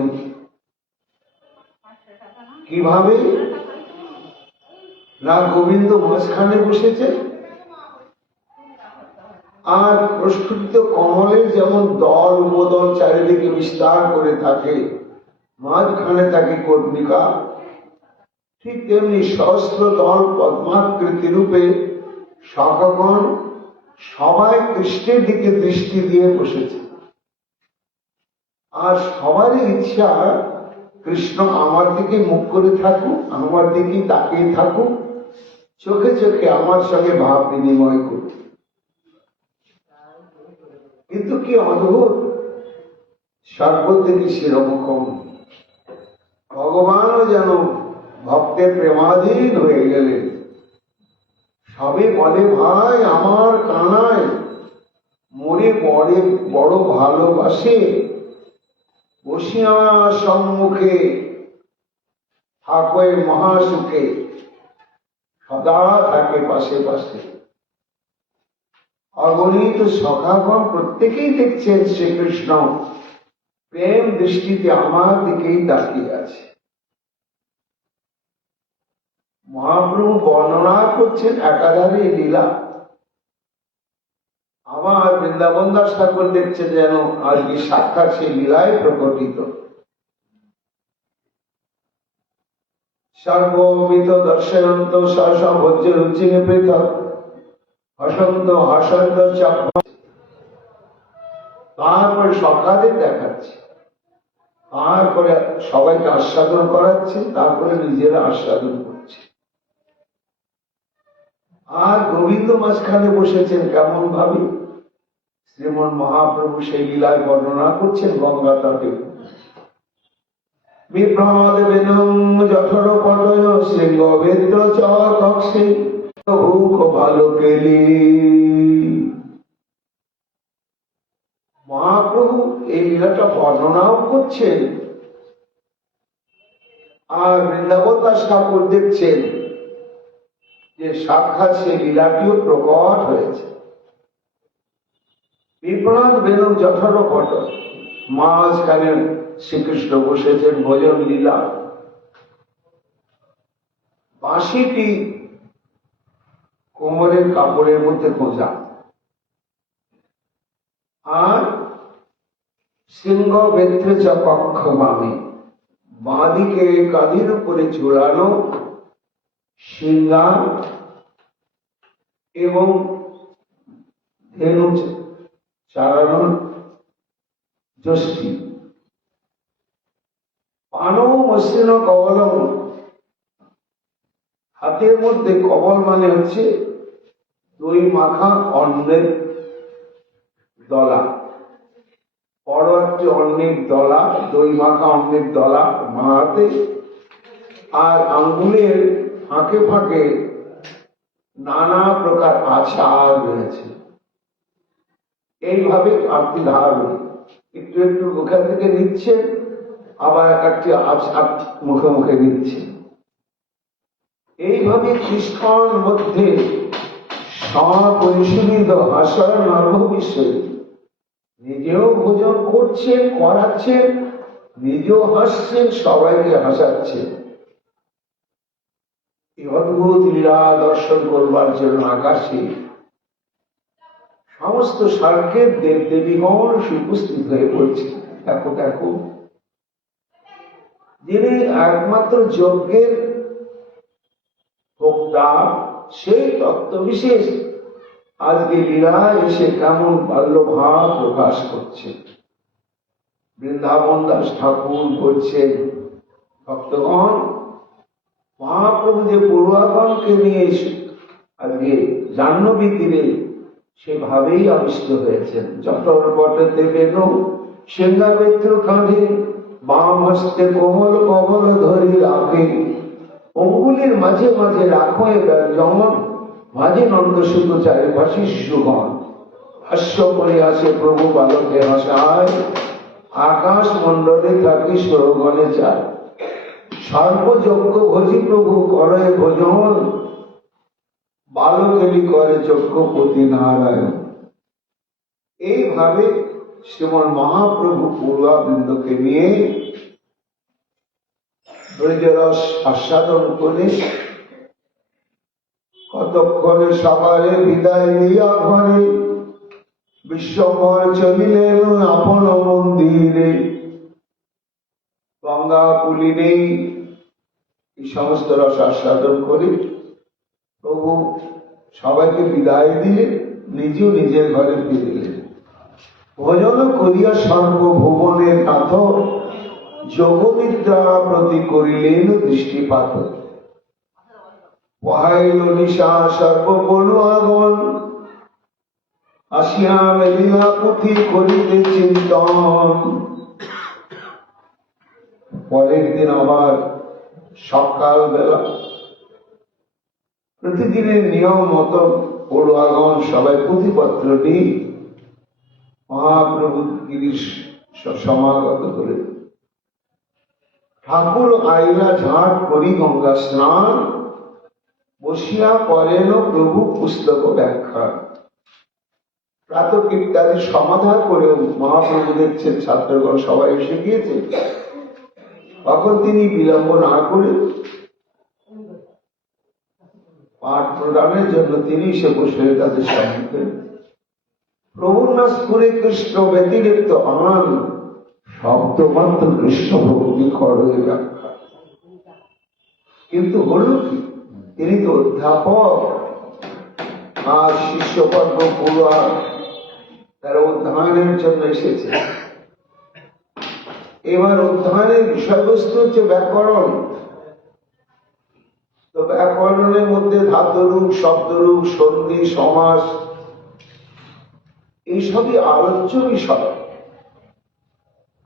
কিভাবে না গোবিন্দ মাঝখানে বসেছেন, আর প্রস্ফুটিত কমলের যেমন দল উপদল চারিদিকে বিস্তার করে থাকে, মাঝখানে থাকে কর্ণিকা, ঠিক তেমনি সহস্র দল পদ্মাকৃতি রূপে শাখাগণ সবাই কৃষ্ণের দিকে দৃষ্টি দিয়ে বসেছে, আর সবারই ইচ্ছা কৃষ্ণ আমার দিকে মুখ করে থাকুক, আমার দিকে তাকিয়ে থাকুক, চোখে চোখে আমার সঙ্গে ভাব বিনিময় করুক। কিন্তু কি অদ্ভুত, সর্বদিনই সেরকম ভগবানও যেন ভক্তের প্রেমাধীন হয়ে গেলেন। সবে বলে ভাই আমার কানায় মনে বড় ভালোবাসে, বসিয়া সম্মুখে থাকে মহাসুখে, সদা থাকে পাশে পাশে। অগণিত সখাগণ প্রত্যেকেই দেখছেন শ্রীকৃষ্ণ প্রেম দৃষ্টিতে আমার দিকেই তাকিয়ে আছে। মহাপ্রভু বর্ণনা করছেন একাধারে লীলা, আমার বৃন্দাবন দাস ঠাকুর দেখছেন যেন আজকে সাক্ষাৎ সেই লীলায় প্রকটিত। সর্বমিত দর্শয়ন্ত সহসা ভোজ্য রুচি পৃথক হসন্ত হসন্ত চাপ। তারপরে সখাদের দেখাচ্ছে, তারপরে সবাইকে আস্বাদন করাচ্ছে, তারপরে নিজেরা আস্বাদন করছে। আর গোবিন্দ মাঝখানে বসেছেন কেমন ভাবে, শ্রীমন মহাপ্রভু সেই লীলায় বর্ণনা করছেন গঙ্গা তটে। বিভ্রমদ বেনং জঠর পটয় শৃঙ্গ বেদ্র চক্ষে ভূখ ভালো কেলি। মহাপ্রভু এই লীলাটা বর্ণনাও করছেন, আর বৃন্দাবন দাস ঠাকুর দেখছেন যে সাক্ষাৎ সেই লীলাটিও প্রকট হয়েছে। বিভ্রাট বেনং জঠর পট, মাঝখানে শ্রীকৃষ্ণ বসেছেন ভজন লীলা। বাঁশিটি কোমরের কাপড়ের মধ্যে খোঁজা, আর সিংহ বেত্রে চ পক্ষ বামে, বাঁদিকে কাঁধের উপরে ঝুলানো সিংহা এবং ধেনু চালানোর যষ্টি। পানব মসৃণ কবলম, হাতের মধ্যে কবল মানে হচ্ছে দই মাখা অন্নের দলা, বড় একটি অন্নের দলা, দই মাখা অন্নের দলা মাহাতে, আর আঙ্গুলের ফাঁকে ফাঁকে নানা প্রকার আচার রয়েছে। এইভাবে আপনি ধারণ একটু একটু মুখের থেকে নিচ্ছেন, আবার এক একটি মুখে মুখে নিচ্ছেন। এইভাবে কৃষ্ণর মধ্যে সপরিশোধিত হাসার নর্ম বিষয়, নিজেও ভোজন করছেন, করাচ্ছেন, নিজেও হাসছেন, সবাইকে হাসাচ্ছেন। এই অদ্ভুত লীলা দর্শন করবার জন্য আকাশে সমস্ত স্বর্গের দেব দেবীগণ উপস্থিত হয়ে পড়ছে। দেখো দেখো, যিনি একমাত্র যজ্ঞের ভোক্তা, সেই তত্ত্ব বিশেষ আজকে লীলায় এসে কেমন বাল্যভাব প্রকাশ করছে। বৃন্দাবন দাস ঠাকুর বলছেন, ভক্তগণ, মহাপ্রভু যে পড়ুয়াগণকে নিয়ে আজকে জাহ্নবী তীরে সেভাবেই আবিষ্ট হয়েছেন। জটর বটে দেবেন সিংহাবেত্র কাঁধে, বাম হস্তে কোমল কবল ধরি রাখে, অঙ্গুলির মাঝে মাঝে রাখো এবার যেমন, মাঝে নন্দসূত চারিপাশে শিশুগণ। হাস্য করে আসে প্রভু বালকে হাসায়, আকাশ মণ্ডলে থাকি সরগণে চায়। সর্বযজ্ঞ ভোজি প্রভু করে ভোজন, বালকেলি করে যজ্ঞপতি নারায়ণ। এইভাবে শ্রীমন মহাপ্রভু পূর্বাবৃন্দকে নিয়ে ব্রজরস আস্বাদন করে কতক্ষণে সকালে বিদায় লইয়া ঘরে, বিশ্বময় চলিলেন আপন মন্দিরে। গঙ্গা পুলি নেই, এই সমস্ত রস আস্বাদন করে প্রভু সবাইকে বিদায় দিয়ে নিজেও নিজের ঘরে ফিরিলেন। ভোজন করিয়া সর্বভুবনের নাথ, যোগবিদ্যা প্রতি করিলেন দৃষ্টিপাত। পহাইল নিশা সর্বপড়ুয়াগণ, আসিয়া মেলিলা পুঁথি করিতে চিন্তন। পরের দিন আবার সকাল বেলা প্রতিদিনের নিয়ম মতো পড়ুয়াগণ সবাই পুঁথিপত্রটি মহাপ্রভু গিরিশ সমাগত করে। ঠাকুর আইলা ঝাঁট করি গঙ্গা স্নান, বসিয়া করেন প্রভু পুস্তক ব্যাখ্যা। প্রাতঃ ইত্যাদি সমাধান করে মহাপ্রভু দেখছেন ছাত্রগণ সবাই এসে গিয়েছে, তখন তিনি বিলম্ব না করে পাঠ প্রদানের জন্য তিনি সে বসে তাদের সম্মুখে। প্রভুর নাম করে কৃষ্ণ ব্যতিরিক্ত আন শব্দমাত্র কৃষ্ণ ভক্তি করে ব্যাখ্যা। কিন্তু হল কি, তিনি তো অধ্যাপক আর শিষ্যপর্ব পড়ুয়া, তারা অধ্যয়নের জন্য এসেছে। এবার অধ্যয়নের বিষয়বস্তু হচ্ছে ব্যাকরণ। তো ব্যাকরণের মধ্যে ধাতুরূপ, শব্দরূপ, সন্ধি, সমাস এইসবই আলোচ্য বিষয়।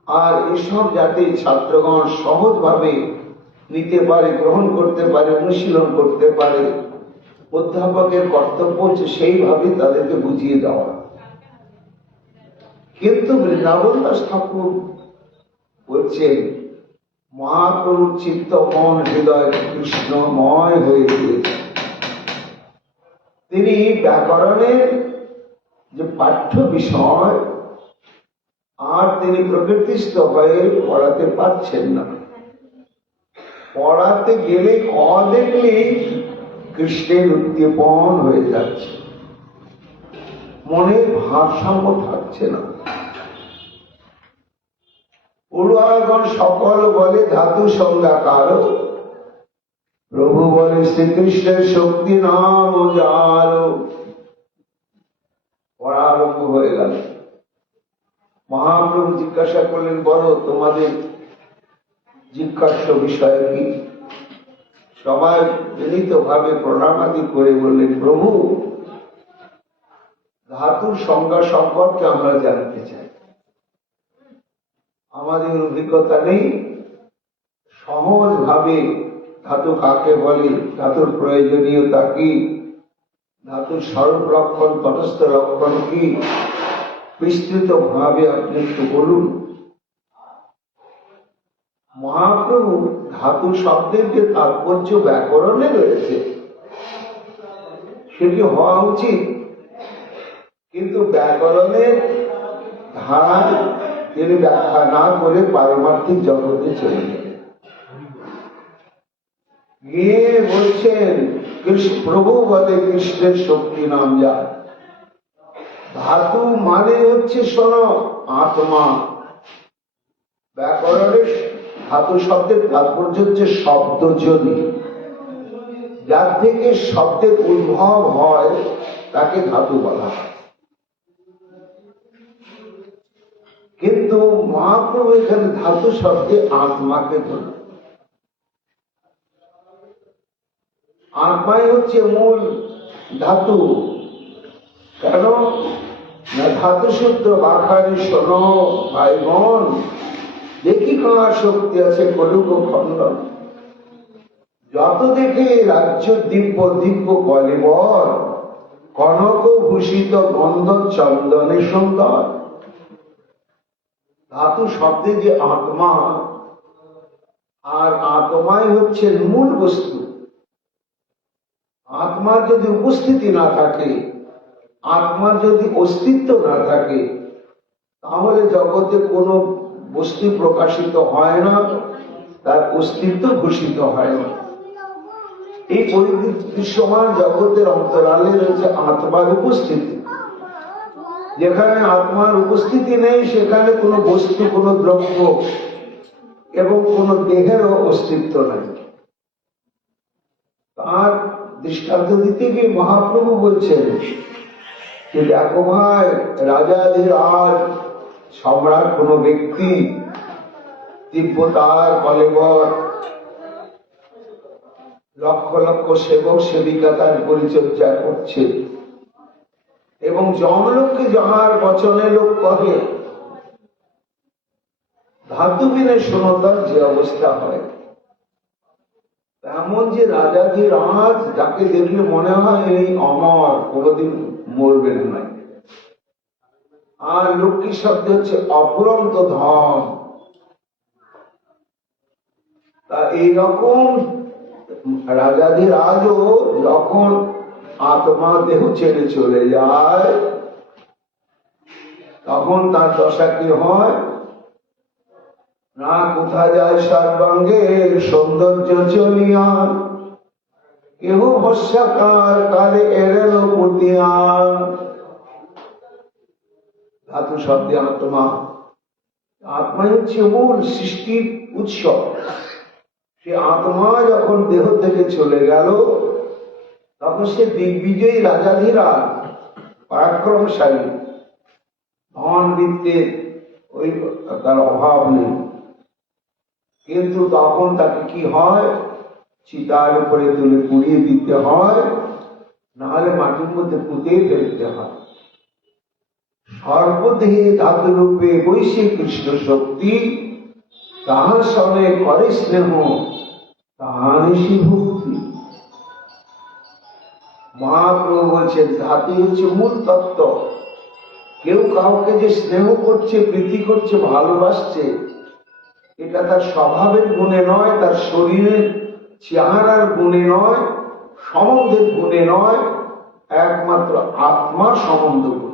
আর এসব যাতে ছাত্রগণ সহজভাবে নিতে পারে, গ্রহণ করতে পারে, অনুশীলন করতে পারে, অধ্যাপকের কর্তব্য হচ্ছে সেইভাবে তাদেরকে বুঝিয়ে দেওয়া। কিন্তু বৃন্দাবন দাস ঠাকুর বলছেন, মহাপ্রভুর চিত্ত মন হৃদয় কৃষ্ণময় হয়ে গিয়েছে। তিনি ব্যাকরণের যে পাঠ্য বিষয় আর তিনি প্রকৃতিস্থ হয়ে পড়াতে পারছেন না। পড়াতে গেলে ক দেখলেই কৃষ্ণের উদ্দীপন হয়ে যাচ্ছে, মনের ভারসাম্য থাকছে না। পড়ুয়াগণ সকল বলে ধাতু সংজ্ঞাকার, প্রভু বলে শ্রীকৃষ্ণের শক্তি নাম যার। পড়া আরম্ভ হয়ে গেল। মহাপ্রভু জিজ্ঞাসা করলেন, বলো তোমাদের জিজ্ঞাস্য বিষয় কি? সবাই বিনীত ভাবে প্রণামাদি করে বললেন, প্রভু ধাতুর সংজ্ঞা সম্পর্কে আমরা জানতে চাই। আমাদের অভিজ্ঞতা নেই, সহজ ভাবে ধাতু কাকে বলে, ধাতুর প্রয়োজনীয়তা কি, ধাতুর স্বরূপ লক্ষণ তটস্থ লক্ষণ কি, বিস্তৃত ভাবে আপনি একটু বলুন। মহাপ্রভু ধাতু শব্দের যে তাৎপর্য ব্যাকরণে রয়েছে সেটি হওয়া উচিত, কিন্তু ব্যাকরণের ধার তিনি ব্যাখ্যা না করে পারমার্থিক জগতে চলে গেলেন। গিয়ে বলছেন, প্রভু বলে কৃষ্ণের শক্তি নাম যা। ধাতু মানে হচ্ছে শোনো আত্মা। ব্যাকরণের ধাতু শব্দের তাৎপর্য হচ্ছে শব্দজনী, যার থেকে শব্দের উদ্ভব হয় তাকে ধাতু বলা হয়। কিন্তু মহাপ্রভু এখানে ধাতু শব্দে আত্মাকে ধরে। আত্মাই হচ্ছে মূল ধাতু। কেন না ধাতু সূত্র বাখারি শোনো ভাই বোন, দেখি কার শক্তি আছে কলুক খণ্ডন। যত দেখে রাজ্য দিব্য দিব্য কলেবর, কনক ভূষিত গন্ধ চন্দনে সুন্দর। ধাতু শব্দে যে আত্মা, আর আত্মাই হচ্ছে মূল বস্তু। আত্মার যদি উপস্থিতি না থাকে, আত্মার যদি অস্তিত্ব না থাকে, তাহলে জগতে কোনো বস্তু প্রকাশিত হয় না, তার অস্তিত্ব ঘোষিত হয় না। এই দৃশ্যমান জগতের অন্তরালে রয়েছে আত্মার উপস্থিতি। যেখানে আত্মার উপস্থিতি নেই সেখানে কোনো বস্তু, কোনো দ্রব্য এবং কোনো দেহেরও অস্তিত্ব নেই। তার দৃষ্টান্ত দিতে গিয়ে মহাপ্রভু বলছেন যে দেখো ভাই, রাজাধিরাজ সম্রাট কোন ব্যক্তি তিব্বতার কলেবর, লক্ষ লক্ষ সেবক সেবিকা তার পরিচর্যা করছে, এবং জমলোককে যাহার বচনে লোক কহে, ধাতু বিনে শূন্যতার যে অবস্থা হয়, এমন যে রাজাধিরাজ যাকে দেখলে মনে হয় এই অমর, কোনদিন মরবেন না। আর লক্ষ্মী শব্দ হচ্ছে অফুরন্ত ধন। তা এইরকম রাজাধিরাজও যখন আত্মা দেহ ছেড়ে চলে যায়, তখন তার দশা কি হয় না, কোথা যায় সর্বাঙ্গের সৌন্দর্য চলিয়া, কেহ ভস্যাকার কালে এড়েল পুতিয়া। ধাতু শব্দে আত্মা, আত্মাই হচ্ছে মূল সৃষ্টির উৎস। সে আত্মা যখন দেহ থেকে চলে গেল, তখন সে দিগ্বিজয়ী রাজাধিরাজ, পরাক্রমশালী, ধন বিত্তের ওই তার অভাব নেই। কিন্তু তখন তাকে কি হয়, চিতার উপরে তুলে পুড়িয়ে দিতে হয়, নাহলে মাটির মধ্যে পুঁতে ফেলতে হয়। সর্বদেহে ধাতু রূপে বৈশে কৃষ্ণ শক্তি, তাহার সঙ্গে করে স্নেহ, তাহানিসি ভক্তি। মহাপ্রভু বলছেন ধাতু হচ্ছে মূল তত্ত্ব। কেউ কাউকে যে স্নেহ করছে, প্রীতি করছে, ভালোবাসছে, এটা তার স্বভাবের গুণে নয়, তার শরীরের চেহারার গুণে নয়, সম্বন্ধের গুণে নয়, একমাত্র আত্মার সম্বন্ধ গুণে।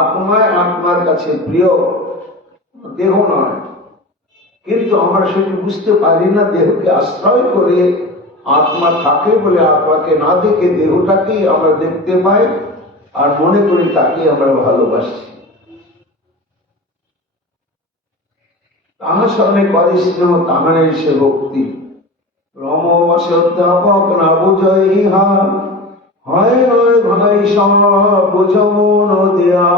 আত্মায় আত্মার কাছে প্রিয়, দেহ নয়। কিন্তু আমরা সেটি বুঝতে পারি না। দেহকে আশ্রয় করে আত্মা থাকে বলে আত্মাকে না দেখে দেহটাকেই আমরা দেখতে পাই আর মনে করি তাকে আমরা ভালোবাসি। তাহার সামনে করে স্নেহ তাহারে সে ভক্তি। রমবাসে অধ্যাপক না বুঝয় ইহা, হয় নয় ভাই সব বুঝমন দেয়া।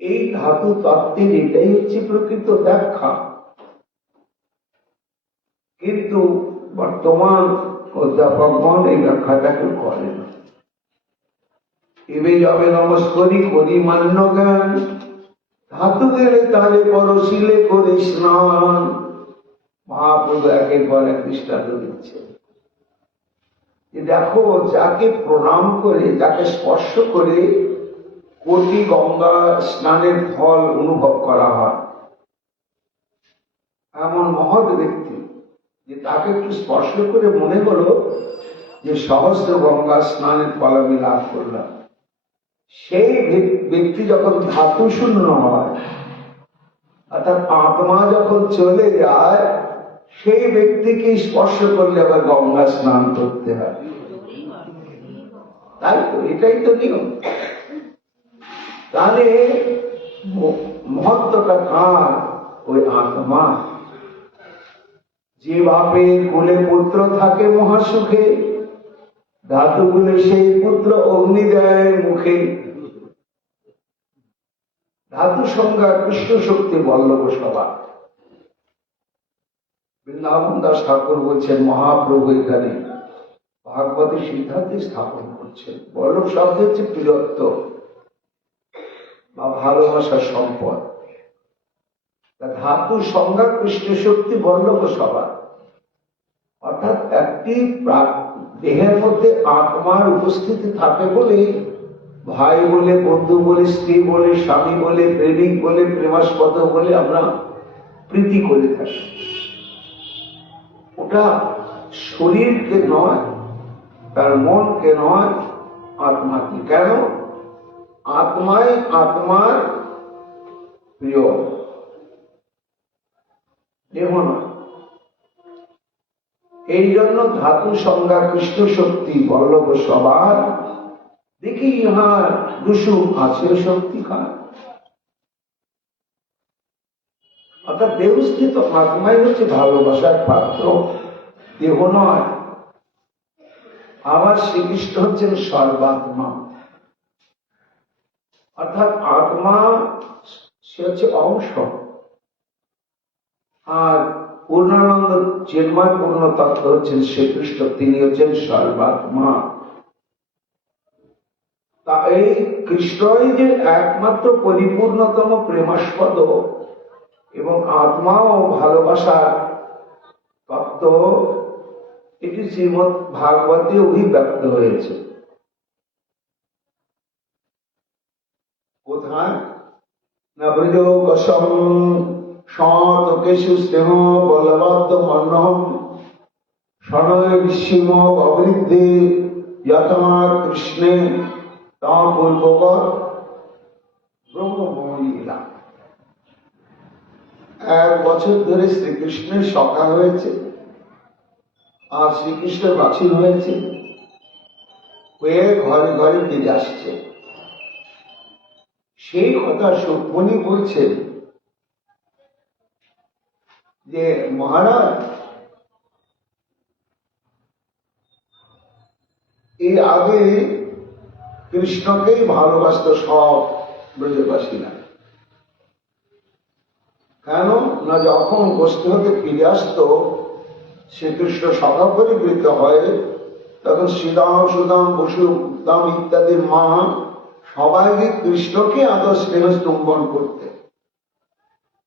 এই ধাতু তত্ত্বের এটাই হচ্ছে প্রকৃত ব্যাখ্যা। কিন্তু বর্তমান অধ্যাপকগণ এই ব্যাখ্যাটাকে করে না। এবে যাবে নমস্করি করি মান্য জ্ঞান, ধাতু গেলে তাহলে পরশিলে করে স্নান। মহাপ্রভু একের পর এক দৃষ্টান্ত দিচ্ছে। দেখো, যাকে প্রণাম করে, যাকে স্পর্শ করে কোটি গঙ্গা স্নানের ফল অনুভব করা হয়, এমন মহৎ ব্যক্তি যে তাকে একটু স্পর্শ করে মনে হলো যে সহস্র গঙ্গা স্নানের ফল আমি লাভ করলাম। সেই ব্যক্তি যখন ধাতু শূন্য হয়, অর্থাৎ আত্মা যখন চলে যায়, সেই ব্যক্তিকে স্পর্শ করলে আবার গঙ্গা স্নান করতে হয়। তাই তো, এটাই তো নিয়ম। তাহলে মহত্বটা কার? ওই আত্মা। যে বাপের কোলে পুত্র থাকে মহাসুখে, ধাতু গুলে সেই পুত্র অগ্নি দেয় মুখে। ধাতু সংজ্ঞা কৃষ্ণ শক্তি বল্লভ সভা। বৃন্দাবন দাস ঠাকুর বলছেন, মহাপ্রভু এখানে ভাগবতী সিদ্ধান্তে স্থাপন করছেন। বল্লভ শব্দ হচ্ছে প্রিয়ত্ব বা ভালোবাসার সম্পদ। ধাতু সংজ্ঞা কৃষ্ণ শক্তি বল্লভ সভা, অর্থাৎ একটি দেহের মধ্যে আত্মার উপস্থিতি থাকে বলে ভাই বলে, বন্ধু বলে, স্ত্রী বলে, স্বামী বলে, প্রেমিক বলে, প্রেমাস্পদ বলে আমরা প্রীতি করে থাকি। ওটা শরীরকে নয়, তার মনকে নয়, আত্মাকে। কেন? আত্মাই আত্মার প্রিয়, দেহ নয়। এই জন্য ধাতু সংজ্ঞা কৃষ্ণ শক্তি বল্লভ সবার। দেখি ইহার দুষু আছে শক্তি খান। অর্থাৎ দেহস্থিত আত্মাই হচ্ছে ভালোবাসার পাত্র, দেহ নয়। আবার শ্রীকৃষ্ণ হচ্ছেন সর্বাত্মা, অর্থাৎ আত্মা সে হচ্ছে অংশ। আর পূর্ণানন্দ চিন্ময় পূর্ণ তত্ত্ব হচ্ছেন শ্রীকৃষ্ণ, তিনি হচ্ছেন সর্বাত্মা। তা এই কৃষ্ণই যে একমাত্র পরিপূর্ণতম প্রেমাস্পদ এবং আত্মা ও ভালোবাসার তত্ত্ব, এটি শ্রীমৎ ভাগবতে অভিব্যক্ত হয়েছে। কোথায়? না ব্রজোকসম শতকেশু স্নেহ বলবদ্ধ মন্নহম শনয় বিশ্বম অবৃদ্ধি যতমা কৃষ্ণে তা পূর্ববৎ ব্রহ্মলীলা। 1 বছর ধরে শ্রীকৃষ্ণের সখা হয়েছে আর শ্রীকৃষ্ণের বাছিন হয়েছে, হয়ে ঘরে ঘরে ফিরে আসছে। সেই কথা সুখমণি বলছেন যে মহারাজ, এর আগে কৃষ্ণকেই ভালোবাসত সব ব্রজবাসীরা। কেন না, যখন গোষ্ঠী হতে ফিরে আসত, শ্রীকৃষ্ণ সভা পরিবৃত হয়, তখন শ্রীদাম, সুদাম, বসু, উদ্দাম ইত্যাদি মা সবাইকে কৃষ্ণকে আদর স্নেহ স্তম্ভন করতে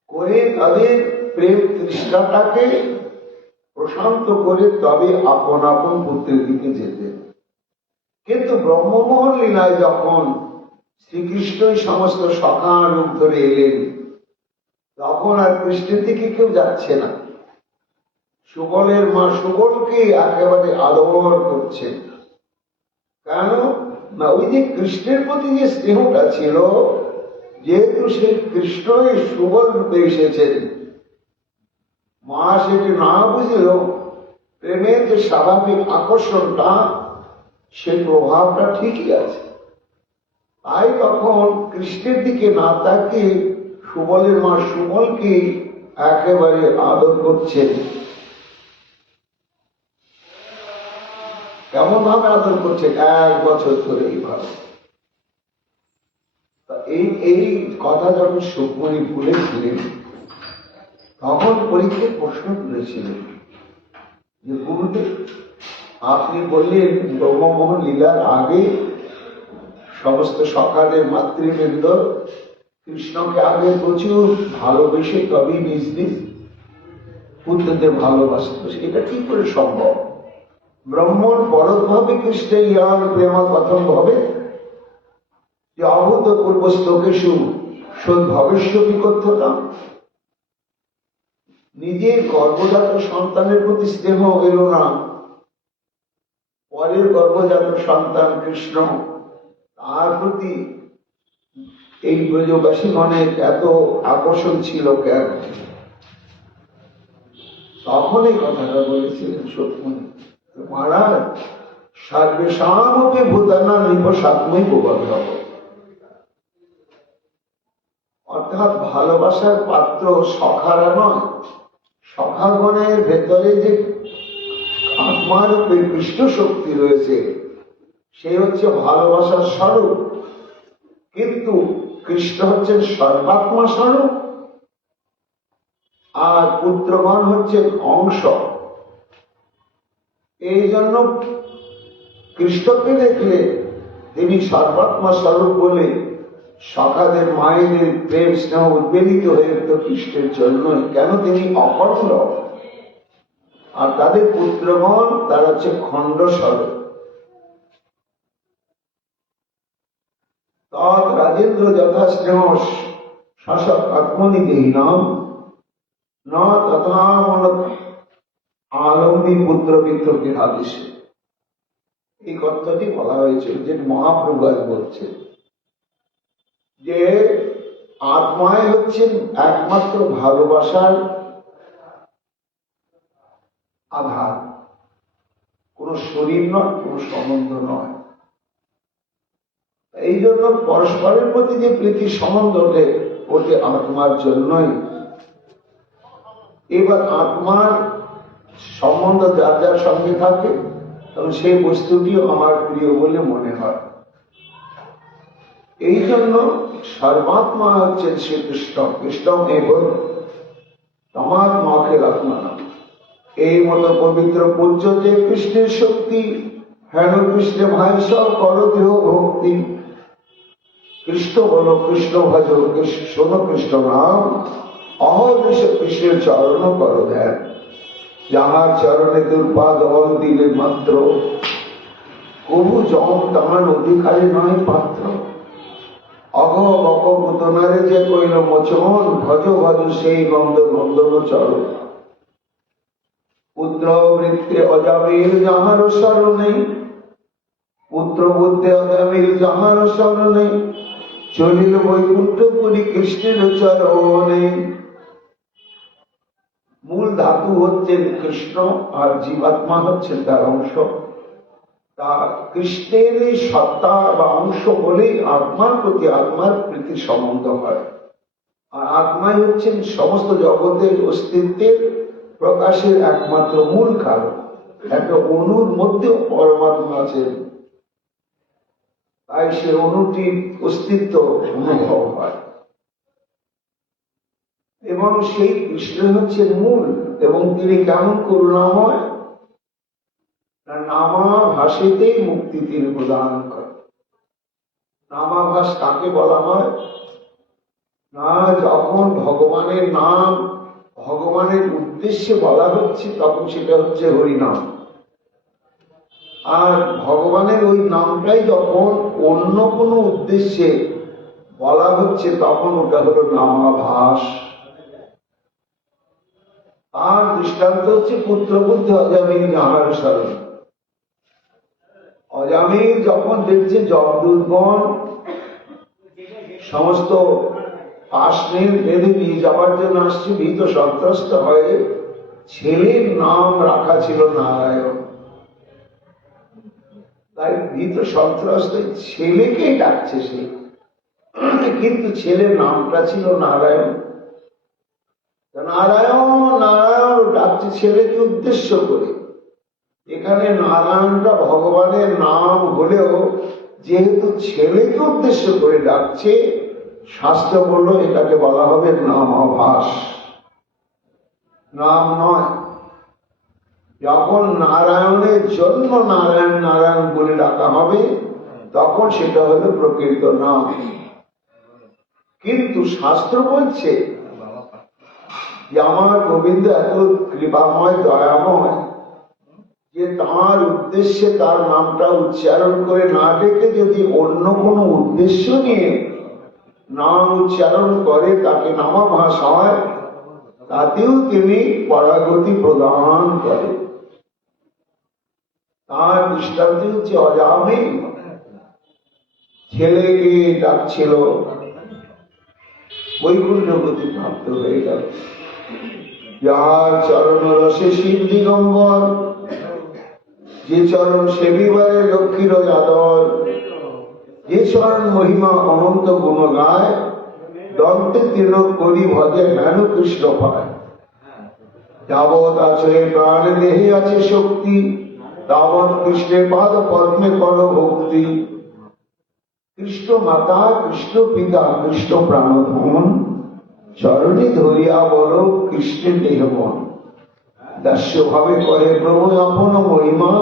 করে তাদের প্রেম তৃষ্ণাটাকে প্রশান্ত করে তবে আপন আপন পুত্রের দিকে যেতে। কিন্তু ব্রহ্মমোহন লীলায় যখন শ্রীকৃষ্ণই সমস্ত সখা রূপ ধরে এলেন, তখন আর কৃষ্ণের দিকে কেউ যাচ্ছে না। সুবলের মা সুবলকে একেবারে আদর করছেন। কেন না, ওই যে কৃষ্ণের প্রতি যে স্নেহটা ছিল, যেহেতু সেই কৃষ্ণই সুবল রূপে এসেছেন, মা সেটি না বুঝলেও প্রেমের যে স্বাভাবিক আকর্ষণটা, সেই প্রভাবটা ঠিকই আছে। তাই তখন কৃষ্ণের দিকে না তাকিয়ে সুবলের মা সুবলকে একেবারে আদর করছেন। কেমন ভাবে আদর করছেন? 1 বছর ধরে এইভাবে। এই কথা যখন সুকমণি বলেছিলেন, তখন পরীক্ষিত প্রশ্ন তুলেছিলেন যে গুরুদেব, আপনি বললেন ব্রহ্মমোহন লীলার আগে সমস্ত সখাদের মাতৃবৃন্দ কৃষ্ণকে আগে প্রচুর ভালোবেসে তবেই নিজ নিজ পুত্রদের ভালোবাসত। এটা কি করে সম্ভব? ব্রহ্মণ পরোক্ষভাবে কৃষ্ণে ইয়ান প্রেমা কথম ভাবে যে অভূতপূর্ব স্তোকেশু সদ ভবিষ্যৎ কথ্যতা। নিজের গর্ভজাত সন্তানের প্রতি স্নেহ এল না, পরের গর্ভজাত সন্তান কৃষ্ণ, তার প্রতি এই ব্রজবাসী মনের এত আকর্ষণ ছিল কেন? তখন এই কথাটা বলেছিলেন সুকমণি, মহারাজ সর্বেষামপি ভূতানাং নিপসাত্মই ভূভদ্রব। অর্থাৎ ভালোবাসার পাত্র সখারা নয়, সখাগণের ভেতরে যে আত্মার কৃষ্ণ শক্তি রয়েছে সে হচ্ছে ভালোবাসার স্বরূপ, কিন্তু কৃষ্ণ হচ্ছেন সর্বাত্মা স্বরূপ, আর পুত্রগণ হচ্ছেন অংশ। এই জন্য কৃষ্ণকে দেখলে তিনি সর্বাত্মা স্বরূপ বলে সখাদের মায়েদের প্রেম স্নেহ উদ্বেলিত হয়ে যেত কৃষ্ণের জন্যই। কেন? তিনি অখণ্ড, আর তাদের পুত্রগণ তারা হচ্ছে খণ্ড স্বরূপ। তৎ রাজেন্দ্র যথা স্নেহ শাসক আত্মনিদেহী নাম ন তথা আলম্বী পুত্র বিদ্রোহের আদেশে। এই কথাটি বলা হয়েছে, যে মহাপ্রভু আজ বলছেন যে আত্মায় হচ্ছেন একমাত্র ভালোবাসার আধার, কোন শরীর নয়, কোন সম্বন্ধ নয়। এই জন্য পরস্পরের প্রতি যে প্রীতি সম্বন্ধ ওঠে আত্মার জন্যই। এবার আত্মার সম্বন্ধ যার যার সঙ্গে থাকে তখন সেই বস্তুটিও আমার প্রিয় বলে মনে হয়। এই জন্য সর্বাত্মা হচ্ছেন শ্রীকৃষ্ণ। কৃষ্ণ এবং তমাত্মাকে আত্মা। এই মতো পবিত্র পূজ্য যে কৃষ্ণের শক্তি, হেন কৃষ্ণ ভাই সব কর দেহ ভক্তি। কৃষ্ণ বলো, কৃষ্ণ ভজ, শোনো কৃষ্ণ নাম, অহর্নিশ কৃষ্ণের চরণ কর ধ্যান। যাহার চরণে দুর্পা দল দিলে মাত্র, কবু জম তাহার অধিকারী নয় পাত্র। অঘ বকপুতনারে যে কইল মোচন, ভজ ভজ সেই গন্ধ নন্দন চরণ। পুত্র বৃত্তে অজামিল যাহার স্মরণে, পুত্র বুদ্ধে অজামিল যাহার স্মরণে, চলিল বৈকুণ্ঠপুরী কৃষ্ণের চরণে। মূল ধাতু হচ্ছেন কৃষ্ণ, আর জীবাত্মা হচ্ছেন তার অংশ। তার কৃষ্ণের এই সত্তা বা অংশ বলেই আত্মার প্রতি আত্মার প্রীতি সম্বন্ধ হয়। আর আত্মাই হচ্ছেন সমস্ত জগতের অস্তিত্বের প্রকাশের একমাত্র মূল কারণ। একটা অণুর মধ্যেও পরমাত্মা আছেন, তাই সে অণুটির অস্তিত্ব অনুভব হয়। এবং সেই কৃষ্ণ হচ্ছেন মূল। এবং তিনি কেমন করুণাময়, নামাভাসেতেই মুক্তি তিনি প্রদান করেন। নামাভাস কাকে বলা হয়? না, যখন ভগবানের নাম ভগবানের উদ্দেশ্যে বলা হচ্ছে তখন সেটা হচ্ছে হরিনাম। আর ভগবানের ওই নামটাই যখন অন্য কোনো উদ্দেশ্যে বলা হচ্ছে তখন ওটা হলো নামাভাস। আর দৃষ্টান্ত হচ্ছে পুত্র বুদ্ধ অজামিল যাহার স্মরণ। অজামিল যখন দেখছে যমদূতগণ সমস্ত পাশনের বেঁধে নিয়ে যাওয়ার জন্য আসছে, ভীত সন্ত্রস্ত হয়ে, ছেলের নাম রাখা ছিল নারায়ণ, তাই ভীত সন্ত্রস্ত ছেলেকেই ডাকছে সে। কিন্তু ছেলের নামটা ছিল নারায়ণ। নারায়ণ নারায়ণ ডাকছে ছেলেকে উদ্দেশ্য করে। এখানে নারায়ণটা ভগবানের নাম হলেও যেহেতু ছেলেকে উদ্দেশ্য করে ডাকছে, শাস্ত্র বলল এটাকে বলা হবে নামাভাস, নাম নয়। যখন নারায়ণের জন্য নারায়ণ নারায়ণ বলে ডাকা হবে তখন সেটা হলো প্রকৃত নাম। কিন্তু শাস্ত্র বলছে যে আমার গোবিন্দ এত কৃপাময় দয়াময় যে তার উদ্দেশ্যে তার নামটা উচ্চারণ করে না ডেকে যদি অন্য কোনো উদ্দেশ্য নিয়ে নাম উচ্চারণ করে তাকে নামাভাস হয়, তাতেও তিনি পরাগতি প্রদান করে। তার দৃষ্টান্ত হচ্ছে অজামিল। ছেলেকে ডাকছিল, বৈকুণ্ঠপতি প্রাপ্ত হয়ে গেল। যার চরণ রসে শিব দিগম্বর, যে চরণ সেবিবারে লক্ষ্মীর যাদর, যে চরণ মহিমা অনন্ত গুণ গায়, দন্তে তিলক করি ভজে হেন কৃষ্ণ পায়। যাবৎ আছে প্রাণ দেহে আছে শক্তি, তাবৎ কৃষ্ণের পাদ পদ্মে কর ভক্তি। কৃষ্ণ মাতা কৃষ্ণ পিতা কৃষ্ণ প্রাণধন, চরণে ধরিয়া বল কৃষ্ণের দেহমন। দাস্য ভাবে করে প্রভু আপন মহিমা,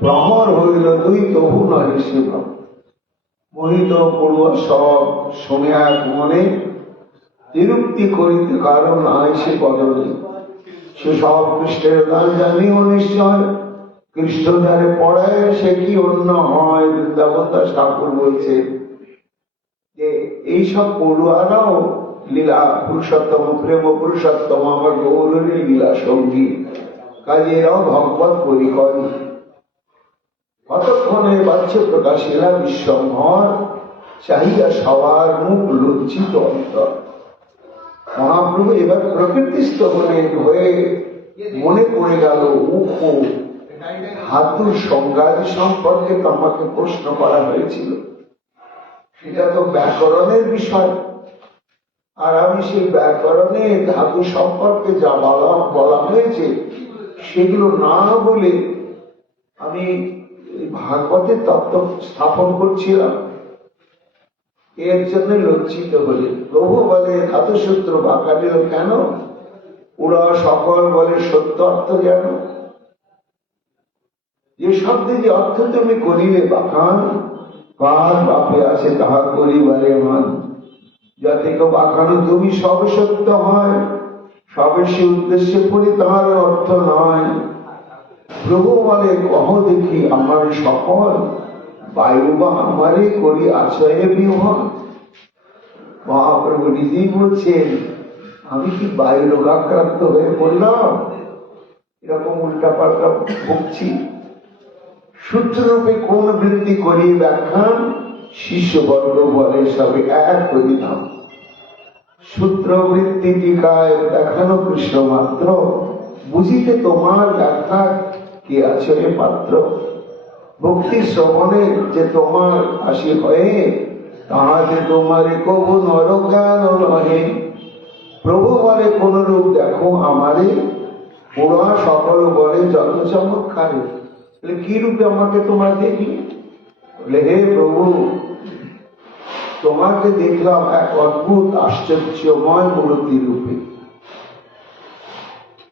প্রহর হইল দুই তবু নহে সেবা। মোহিত পড়ুয়া সব শুনে এক মনে, নিরুক্তি করিতে কারণ নাই সে বদলে। সে সব কৃষ্ণের গান জানিও নিশ্চয়, কৃষ্ণ যারে পড়ায় সে কি অন্য হয়। বৃন্দাবন দাস ঠাকুর বলছে যে এইসব পড়ুয়ারাও লীলা পুরুষোত্তম, প্রেম পুরুষোত্তম আমার গৌরী লীলা সঙ্গী, কাজে এরাও ভগবত পরিকর। কতক্ষণে বাচ্চ প্রকাশিলা বিশ্বম্ভর, চাহিয়া সবার মুখ লজ্জিত অন্তর। মহাপ্রভু এবার প্রকৃতিস্থ হয়ে মনে পড়ে গেল ধাতুর সংজ্ঞাদি সম্পর্কে তো আমাকে প্রশ্ন করা হয়েছিল, সেটা তো ব্যাকরণের বিষয়। আর আমি সেই ব্যাকরণে ধাতু সম্পর্কে যা বলা হয়েছে সেগুলো না বলে আমি ভাগবতের তত্ত্ব স্থাপন করছিলাম। এর জন্য লজ্জিত হলে প্রভু বলে ধাতু সূত্র বাঁকা দিল কেন? ওরা সকল বলে সত্য অর্থ জানো। যে শব্দে যে অর্থ তুমি করিলে বাখান, কার বাপে আছে তাহা করিবারে মান। যাতে কেউ বাখানো তুমি সব সত্য হয়, সবে সে উদ্দেশ্যে পড়ি তাহার অর্থ নয়। প্রভু বলে কহ দেখি আমার সকল বায়ু বা আমারে করি আশ্রয়ে বিহন। মহাপ্রভু নিজেই বলছেন আমি কি বায়ু রোগাক্রান্ত হয়ে পড়লাম, এরকম উল্টা পাল্টা ভুগছি। সূত্ররূপে কোন বৃত্তি করি ব্যাখ্যান, শিষ্যবর্গ বলে সবে এক হরিনাম। সূত্রবৃত্তি টিকায় দেখানো কৃষ্ণ মাত্র, বুঝিতে তোমার ব্যাখ্যা কি আছে পাত্র। ভক্তি শ্রবণে যে তোমার আসি হয়ে, তাহাতে তোমার কবু নরজ্ঞান নহে। প্রভু বলে কোন রূপ দেখো আমারে, পুরা সকল বলে যত চমৎকারে। কি রূপে আমাকে তোমার দেখি? বলে হে প্রভু তোমাকে দেখলাম এক অদ্ভুত আশ্চর্যময় মূর্তি রূপে।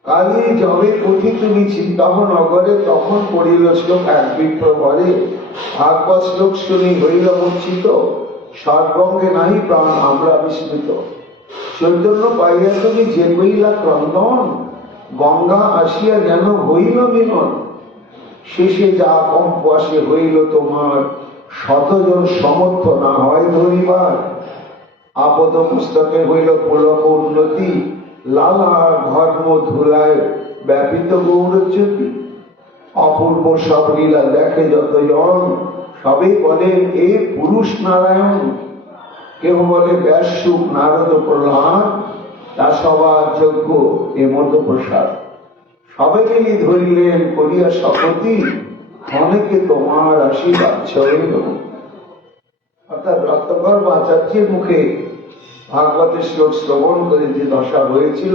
কালী যবে পথি তুমি চিন্তাহ নগরে, তখন পড়িল শ্লোক এক বিপ্রবরে। ভাগবত শ্লোক শুনি হইল মূর্ছিত, সর্বঙ্গে নাহি প্রাণ আমরা বিস্মৃত। চৈতন্য পাইয়া তুমি যে কইলা ক্রন্দন, গঙ্গা আসিয়া যেন হইল মিলন। শেষে যা কম্প আসে হইল তোমার, শতজন সমর্থ না হয় ধরিবার। আপদ পুস্তকে হইল পুলক উন্নতি, লালা ধর্ম ধুলায় ব্যাপিত গৌরজ্যোতি। অপূর্ব সব লীলা দেখে যতজন, সবে বলেন এ পুরুষ নারায়ণ। কেহ বলে ব্যাসসুক নারদ প্রহ্লাদ, তা সবার যোগ্য এ মত প্রসাদ। সবে মিলি ধরিলেন করিয়া শপথি, অনেকে তোমার আশীর্বাদ ছড়িল। অর্থাৎ রত্নগর্ভ আচার্যের মুখে ভাগবতের শ্লোক শ্রবণ করে যে দশা হয়েছিল,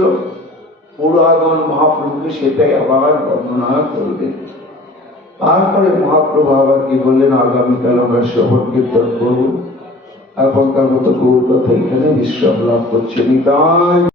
পুরাগণ মহাপ্রভুকে সেটাই আবার বর্ণনা করলেন। তারপরে মহাপ্রভু আবার কি বললেন, আগামীকাল আমরা শ্রবণ কীর্তন করবো। এখনকার মতো গৌর কথা এখানে বিশ্রাম লাভ করছে। নিতাই